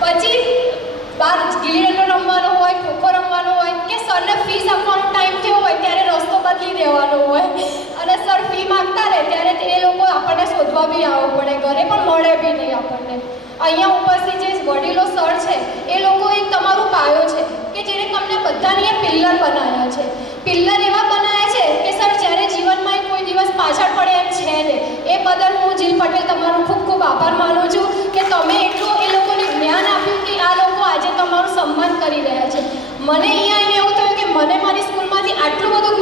પછી બહાર ગિલ્લી ડંડો રમવાનો હોય, ખોખો રમવાનો હોય, કે સરને ફીસ આપવાનો ટાઈમ થયો હોય ત્યારે રસ્તો બદલી દેવાનો હોય અને સર ફી માંગતા રહે ત્યારે એ લોકો આપણને શોધવા બી આવવું પડે, ઘરે પણ મળે બી નહીં આપણને. અહીંયા ઉપસ્થિત જે વડીલો સર છે એ લોકો એક તમારું પાયો છે કે જેને તમને બધાને પિલ્લર બનાવ્યા છે. પિલ્લર એવા બનાવ્યા છે કે સર જ્યારે જીવનમાં કોઈ દિવસ પાછળ પડે એમ છે ને, એ બદલ હું જીલ પટેલ તમારો ખૂબ ખૂબ આભાર માનું છું કે તમે એટલું એ લોકોને જ્ઞાન આપ્યું કે આ લોકો આજે તમારું સન્માન કરી રહ્યા છે. મને અહીંયા એવું થયું કે મને મારી સ્કૂલમાંથી આટલું બધું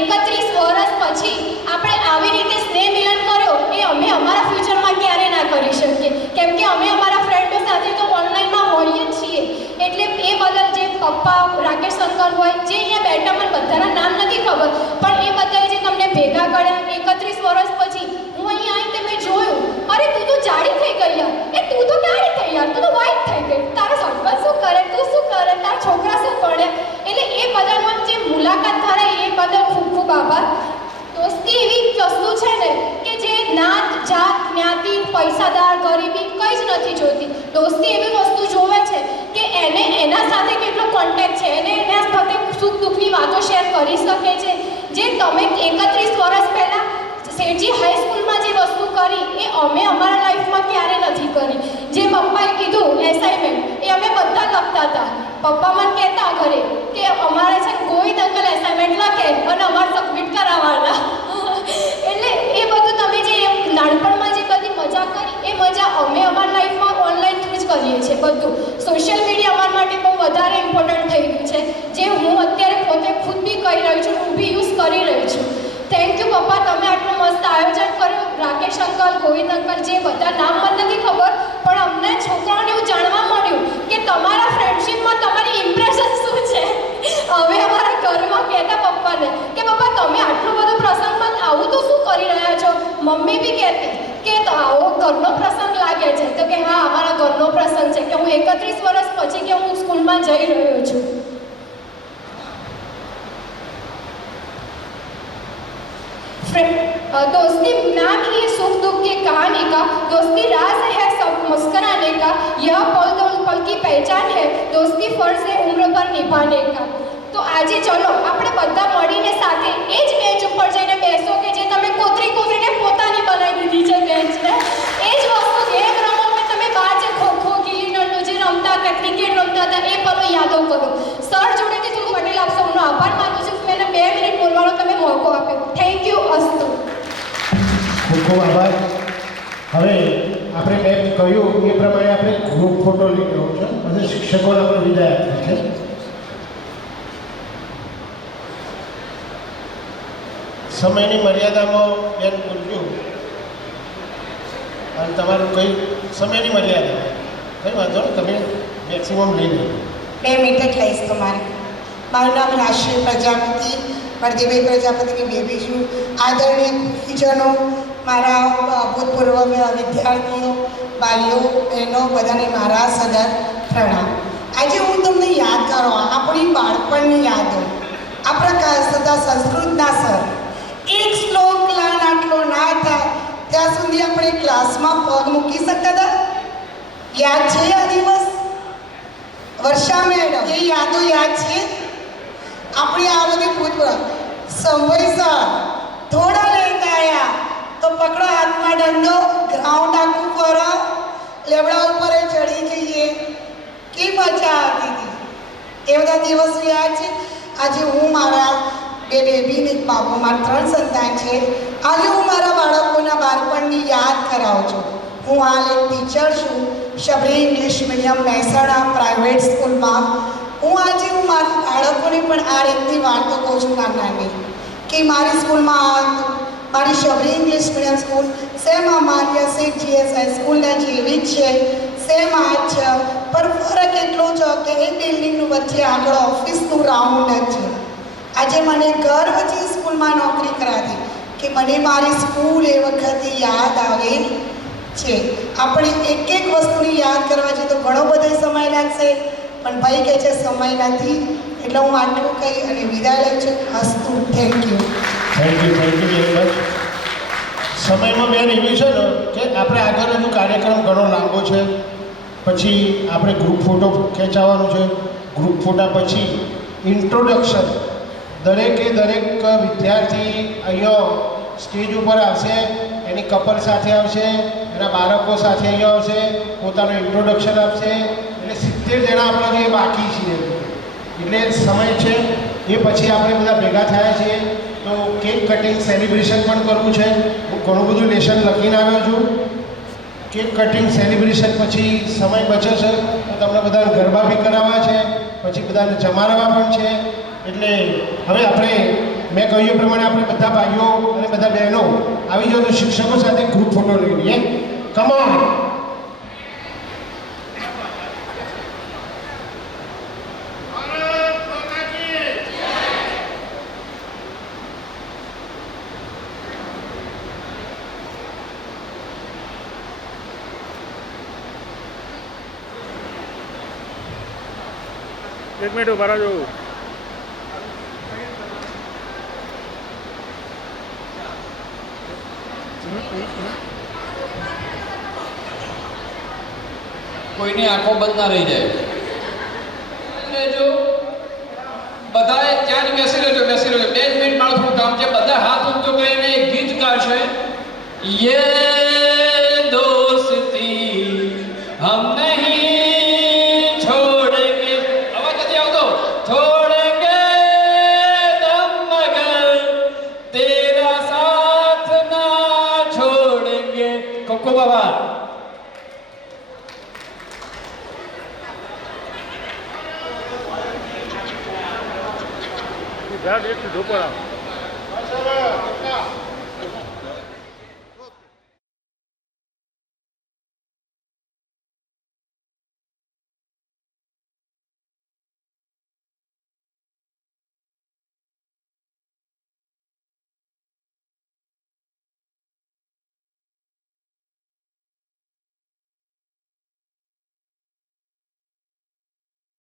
31 વર્ષ પછી આપણે આવી રીતે સ્નેહ મિલન કર્યો એ અમે અમારા ફ્યુચરમાં ક્યારે ના કરી શકીએ, કેમ કે અમે અમારા ફ્રેન્ડો સાથે તો ઓનલાઈનમાં હોઈએ જ છીએ. એટલે એ બદલ જે પપ્પા રાકેશ અંકલ હોય, જે અહીંયા બેઠા, મને બધાના નામ નથી ખબર, પણ એ બધાએ જે તમને ભેગા કર્યા 31 વર્ષ પછી હું અહીંયા આવીને તમે જોયું, અરે તું તો જાડી થઈ ગઈ યાર, એ તું તો ક્યારે થઈ યાર, તું તો વ્હાઈટ થઈ ગઈ, તારો હસબન્ડ શું કરે, તું શું કરે, તારા છોકરા શું ભણ્યા. એટલે એ બધાનો જે મુલાકાત થાય એ બદલ ખૂબ ખૂબ આભાર. દોસ્તી એવી વસ્તુ છે ને કે જે નાત જાત જ્ઞાતિ પૈસાદાર ગરીબી કંઈ જ નથી જોતી. દોસ્તી એવી વસ્તુ જોવે છે કે એને એના સાથે કેટલો કોન્ટેક્ટ છે, એને એના સાથે સુખ દુઃખની વાતો શેર કરી શકે છે. જે તમે 31 વર્ષ પહેલાં શેઠજી હાઈસ્કૂલમાં જે વસ્તુ કરી એ અમે અમારા લાઈફમાં ક્યારે નથી કરી. જે પપ્પાએ કીધું એસાઇનમેન્ટ એ અમે બધા લખતા હતા. પપ્પા મને કહેતા ઘરે કે અમારે છે ગોવિંદ અંકલ એસાઇનમેન્ટ લખે અને અમારે સબમિટ કરાવવાના. એટલે એ બધું તમે જે નાનપણમાં જે બધી મજા કરી એ મજા અમે અમારા લાઈફમાં ઓનલાઈન થ્રુ જ કરીએ છીએ. બધું સોશિયલ મીડિયા અમારા માટે બહુ વધારે ઇમ્પોર્ટન્ટ થઈ ગયું છે, જે હું અત્યારે પોતે ખુદ બી કરી રહી છું, હું બી યુઝ કરી રહી છું. થેન્ક યુ પપ્પા, તમે આટલું મસ્ત આયોજન કર્યું. રાકેશ અંકલ, ગોવિંદ અંકલ, જે બધા નામ મને નથી ખબર, પણ અમને છોકરાઓને એવું જાણવા મળ્યું કે તમારા ફ્રેન્ડશિપમાં તમારી ઇમ્પ્રેશન શું છે. હવે અમારા ઘરમાં કહેતા પપ્પાને કે પપ્પા તમે આટલું બધું પ્રસંગમાં આવું તો શું કરી રહ્યા છો. મમ્મી બી કહેતી કે તો આવો ઘરનો પ્રસંગ લાગે છે, તો કે હા અમારા ઘરનો પ્રસંગ છે, કે હું 31 વર્ષ પછી કે હું સ્કૂલમાં જઈ રહ્યો છું. दोस्ती नाम ही सुख दुख की कहानी का, दोस्ती राज है सब मुस्कुराने का, यह पल दो पल की पहचान है, दोस्ती फर्ज है उम्र भर निभाने का. તો આજે ચલો આપણે બધા મળીને સાથે એ જ બેન્ચ ઉપર જઈને બેસો કે જે તમે કોતરીને પોતાની બનાવી દીધી છે બેન્ચને. એ જ વસ્તુ ગેમ રમો કે તમે બહાર જે ખોખો ગીલી ડંડો જે રમતા હતા, ક્રિકેટ રમતા હતા, એ પલો યાદો કરો. સર જોડેથી થોડું પટેલ આપ સૌનો આભાર માનું છું. મેં 2 મિનિટ બોલવાનો તમે મોકો આપ્યો. Thank you. અસ્તુ. ખૂબ ખૂબ આભાર. હવે આપણે મેં કહ્યું એ પ્રમાણે આપણે ગ્રુપ ફોટો લઈ રહ્યો છે, બધા શિક્ષકોને આપણે વિદાય આપીએ છે. સમયની મર્યાદામાં બેન બોલજો, અને તમારું કઈ સમયની મર્યાદા કંઈ વાંધો નહીં, તમે મેક્સિમમ લઈ લો. 2 મિનિટ જ લઈશ તમારે. મારું નામ રાષ્ટ્રીય પ્રજાપતિ, પ્રતિભાઈ પ્રજાપતિની બેબી છું. આદરણીય ગુરુજનો, મારા ભૂતપૂર્વ વિદ્યાર્થીઓ, ભાઈઓ, બહેનો, બધાને મારા સદર પ્રણામ. આજે હું તમને યાદ કરવા આપણી બાળપણની યાદો, આપણા સદા સંસ્કૃતના સર એક શ્લોક લાન આટલો ના થાય ત્યાં સુધી આપણે ક્લાસમાં પગ મૂકી શકતા હતા. યાદ છે આ દિવસ? વર્ષા મેડમ, એ યાદો યાદ છે? આપણે આ બધી પૂછવા સમયસર થોડા લેતા આવ્યા તો પકડો હાથમાં દંડો, ગ્રાઉન્ડ આખું ફરો, લેવડા ઉપર ચડી જઈએ, કે મજા આવતી હતી. એ બધા દિવસો યાદ છે. આજે હું મારા 2 બેબીને એક બાબુ, મારા 3 સંતાન છે. આજે હું મારા બાળકોના બાળપણની યાદ કરાવું છું. હું હાલ એક ટીચર છું, Shabari English medium Mehsana private સ્કૂલમાં. હું મારા બાળકોને પણ આ રીતની વાતો કહું છું નાની કે મારી સ્કૂલમાં આ હતું. મારી Shabari English medium school same અમારી શેખ જીએસ હાઈસ્કૂલના જેવી જ છે, સેમ આ જ છે, પણ ફરક એટલો છે કે એ બિલ્ડિંગનું વચ્ચે આગળ ઓફિસનું રાઉન્ડ જ છે. આજે મને ગર્વ છે સ્કૂલમાં નોકરી કરાવી કે મને મારી સ્કૂલ એ વખતે યાદ આવે છે. આપણે એક એક વસ્તુની યાદ કરવા છે તો ઘણો બધો સમય લાગશે, પણ ભાઈ કહે છે સમય નથી, એટલે હું આટલું કહી અને વિદાય લઉં છું. હસ્તુ. Thank you. Thank you very much. સમયમાં બેન એવી છે ને કે આપણે આગળ હજુ કાર્યક્રમ ઘણો લાંબો છે, પછી આપણે ગ્રુપ ફોટો ખેંચાવવાનો છે. ગ્રુપ ફોટા પછી ઇન્ટ્રોડક્શન, દરેકે દરેક વિદ્યાર્થી અહીંયા સ્ટેજ ઉપર આવશે, એની કપલ સાથે આવશે, એના બાળકો સાથે અહીંયા આવશે, પોતાનું ઇન્ટ્રોડક્શન આપશે. એટલે 70 જણા આપણા જે બાકી છીએ, એટલે સમય છે. એ પછી આપણે બધા ભેગા થયા છીએ તો કેક કટિંગ સેલિબ્રેશન પણ કરવું છે. હું ઘણું બધું લેશન લખીને આવ્યો છું. કેક કટિંગ સેલિબ્રેશન પછી સમય બચે છે તો તમને બધાને ગરબા બી કરાવવા છે, પછી બધાને જમાડવા પણ છે. એટલે હવે આપણે મેં કહ્યું એ પ્રમાણે આપણે બધા ભાઈઓ અને બધા બહેનો આવી જાઓ તો શિક્ષકો સાથે ગ્રુપ ફોટો લઈ લઈએ. Come on. એક મિનિટ ઉભા રહેજો. કોઈની આંખો બંધ ના રહી જાય. લેજો બધાએ ત્યાં જ બેસી રહેજો. 2 જ મિનિટ મારું થોડું કામ છે. બધા હાથ ઊંચો કરીને એક ગીત ગાશે. યે દોસ્તી હમ નહીં છોડેંગે. અવાજ નથી આવતો. છોડેંગે દમ મગર તેરા સાથ ના છોડેંગે. કોકો બાબા ઝાડ એક ધોપર આવ.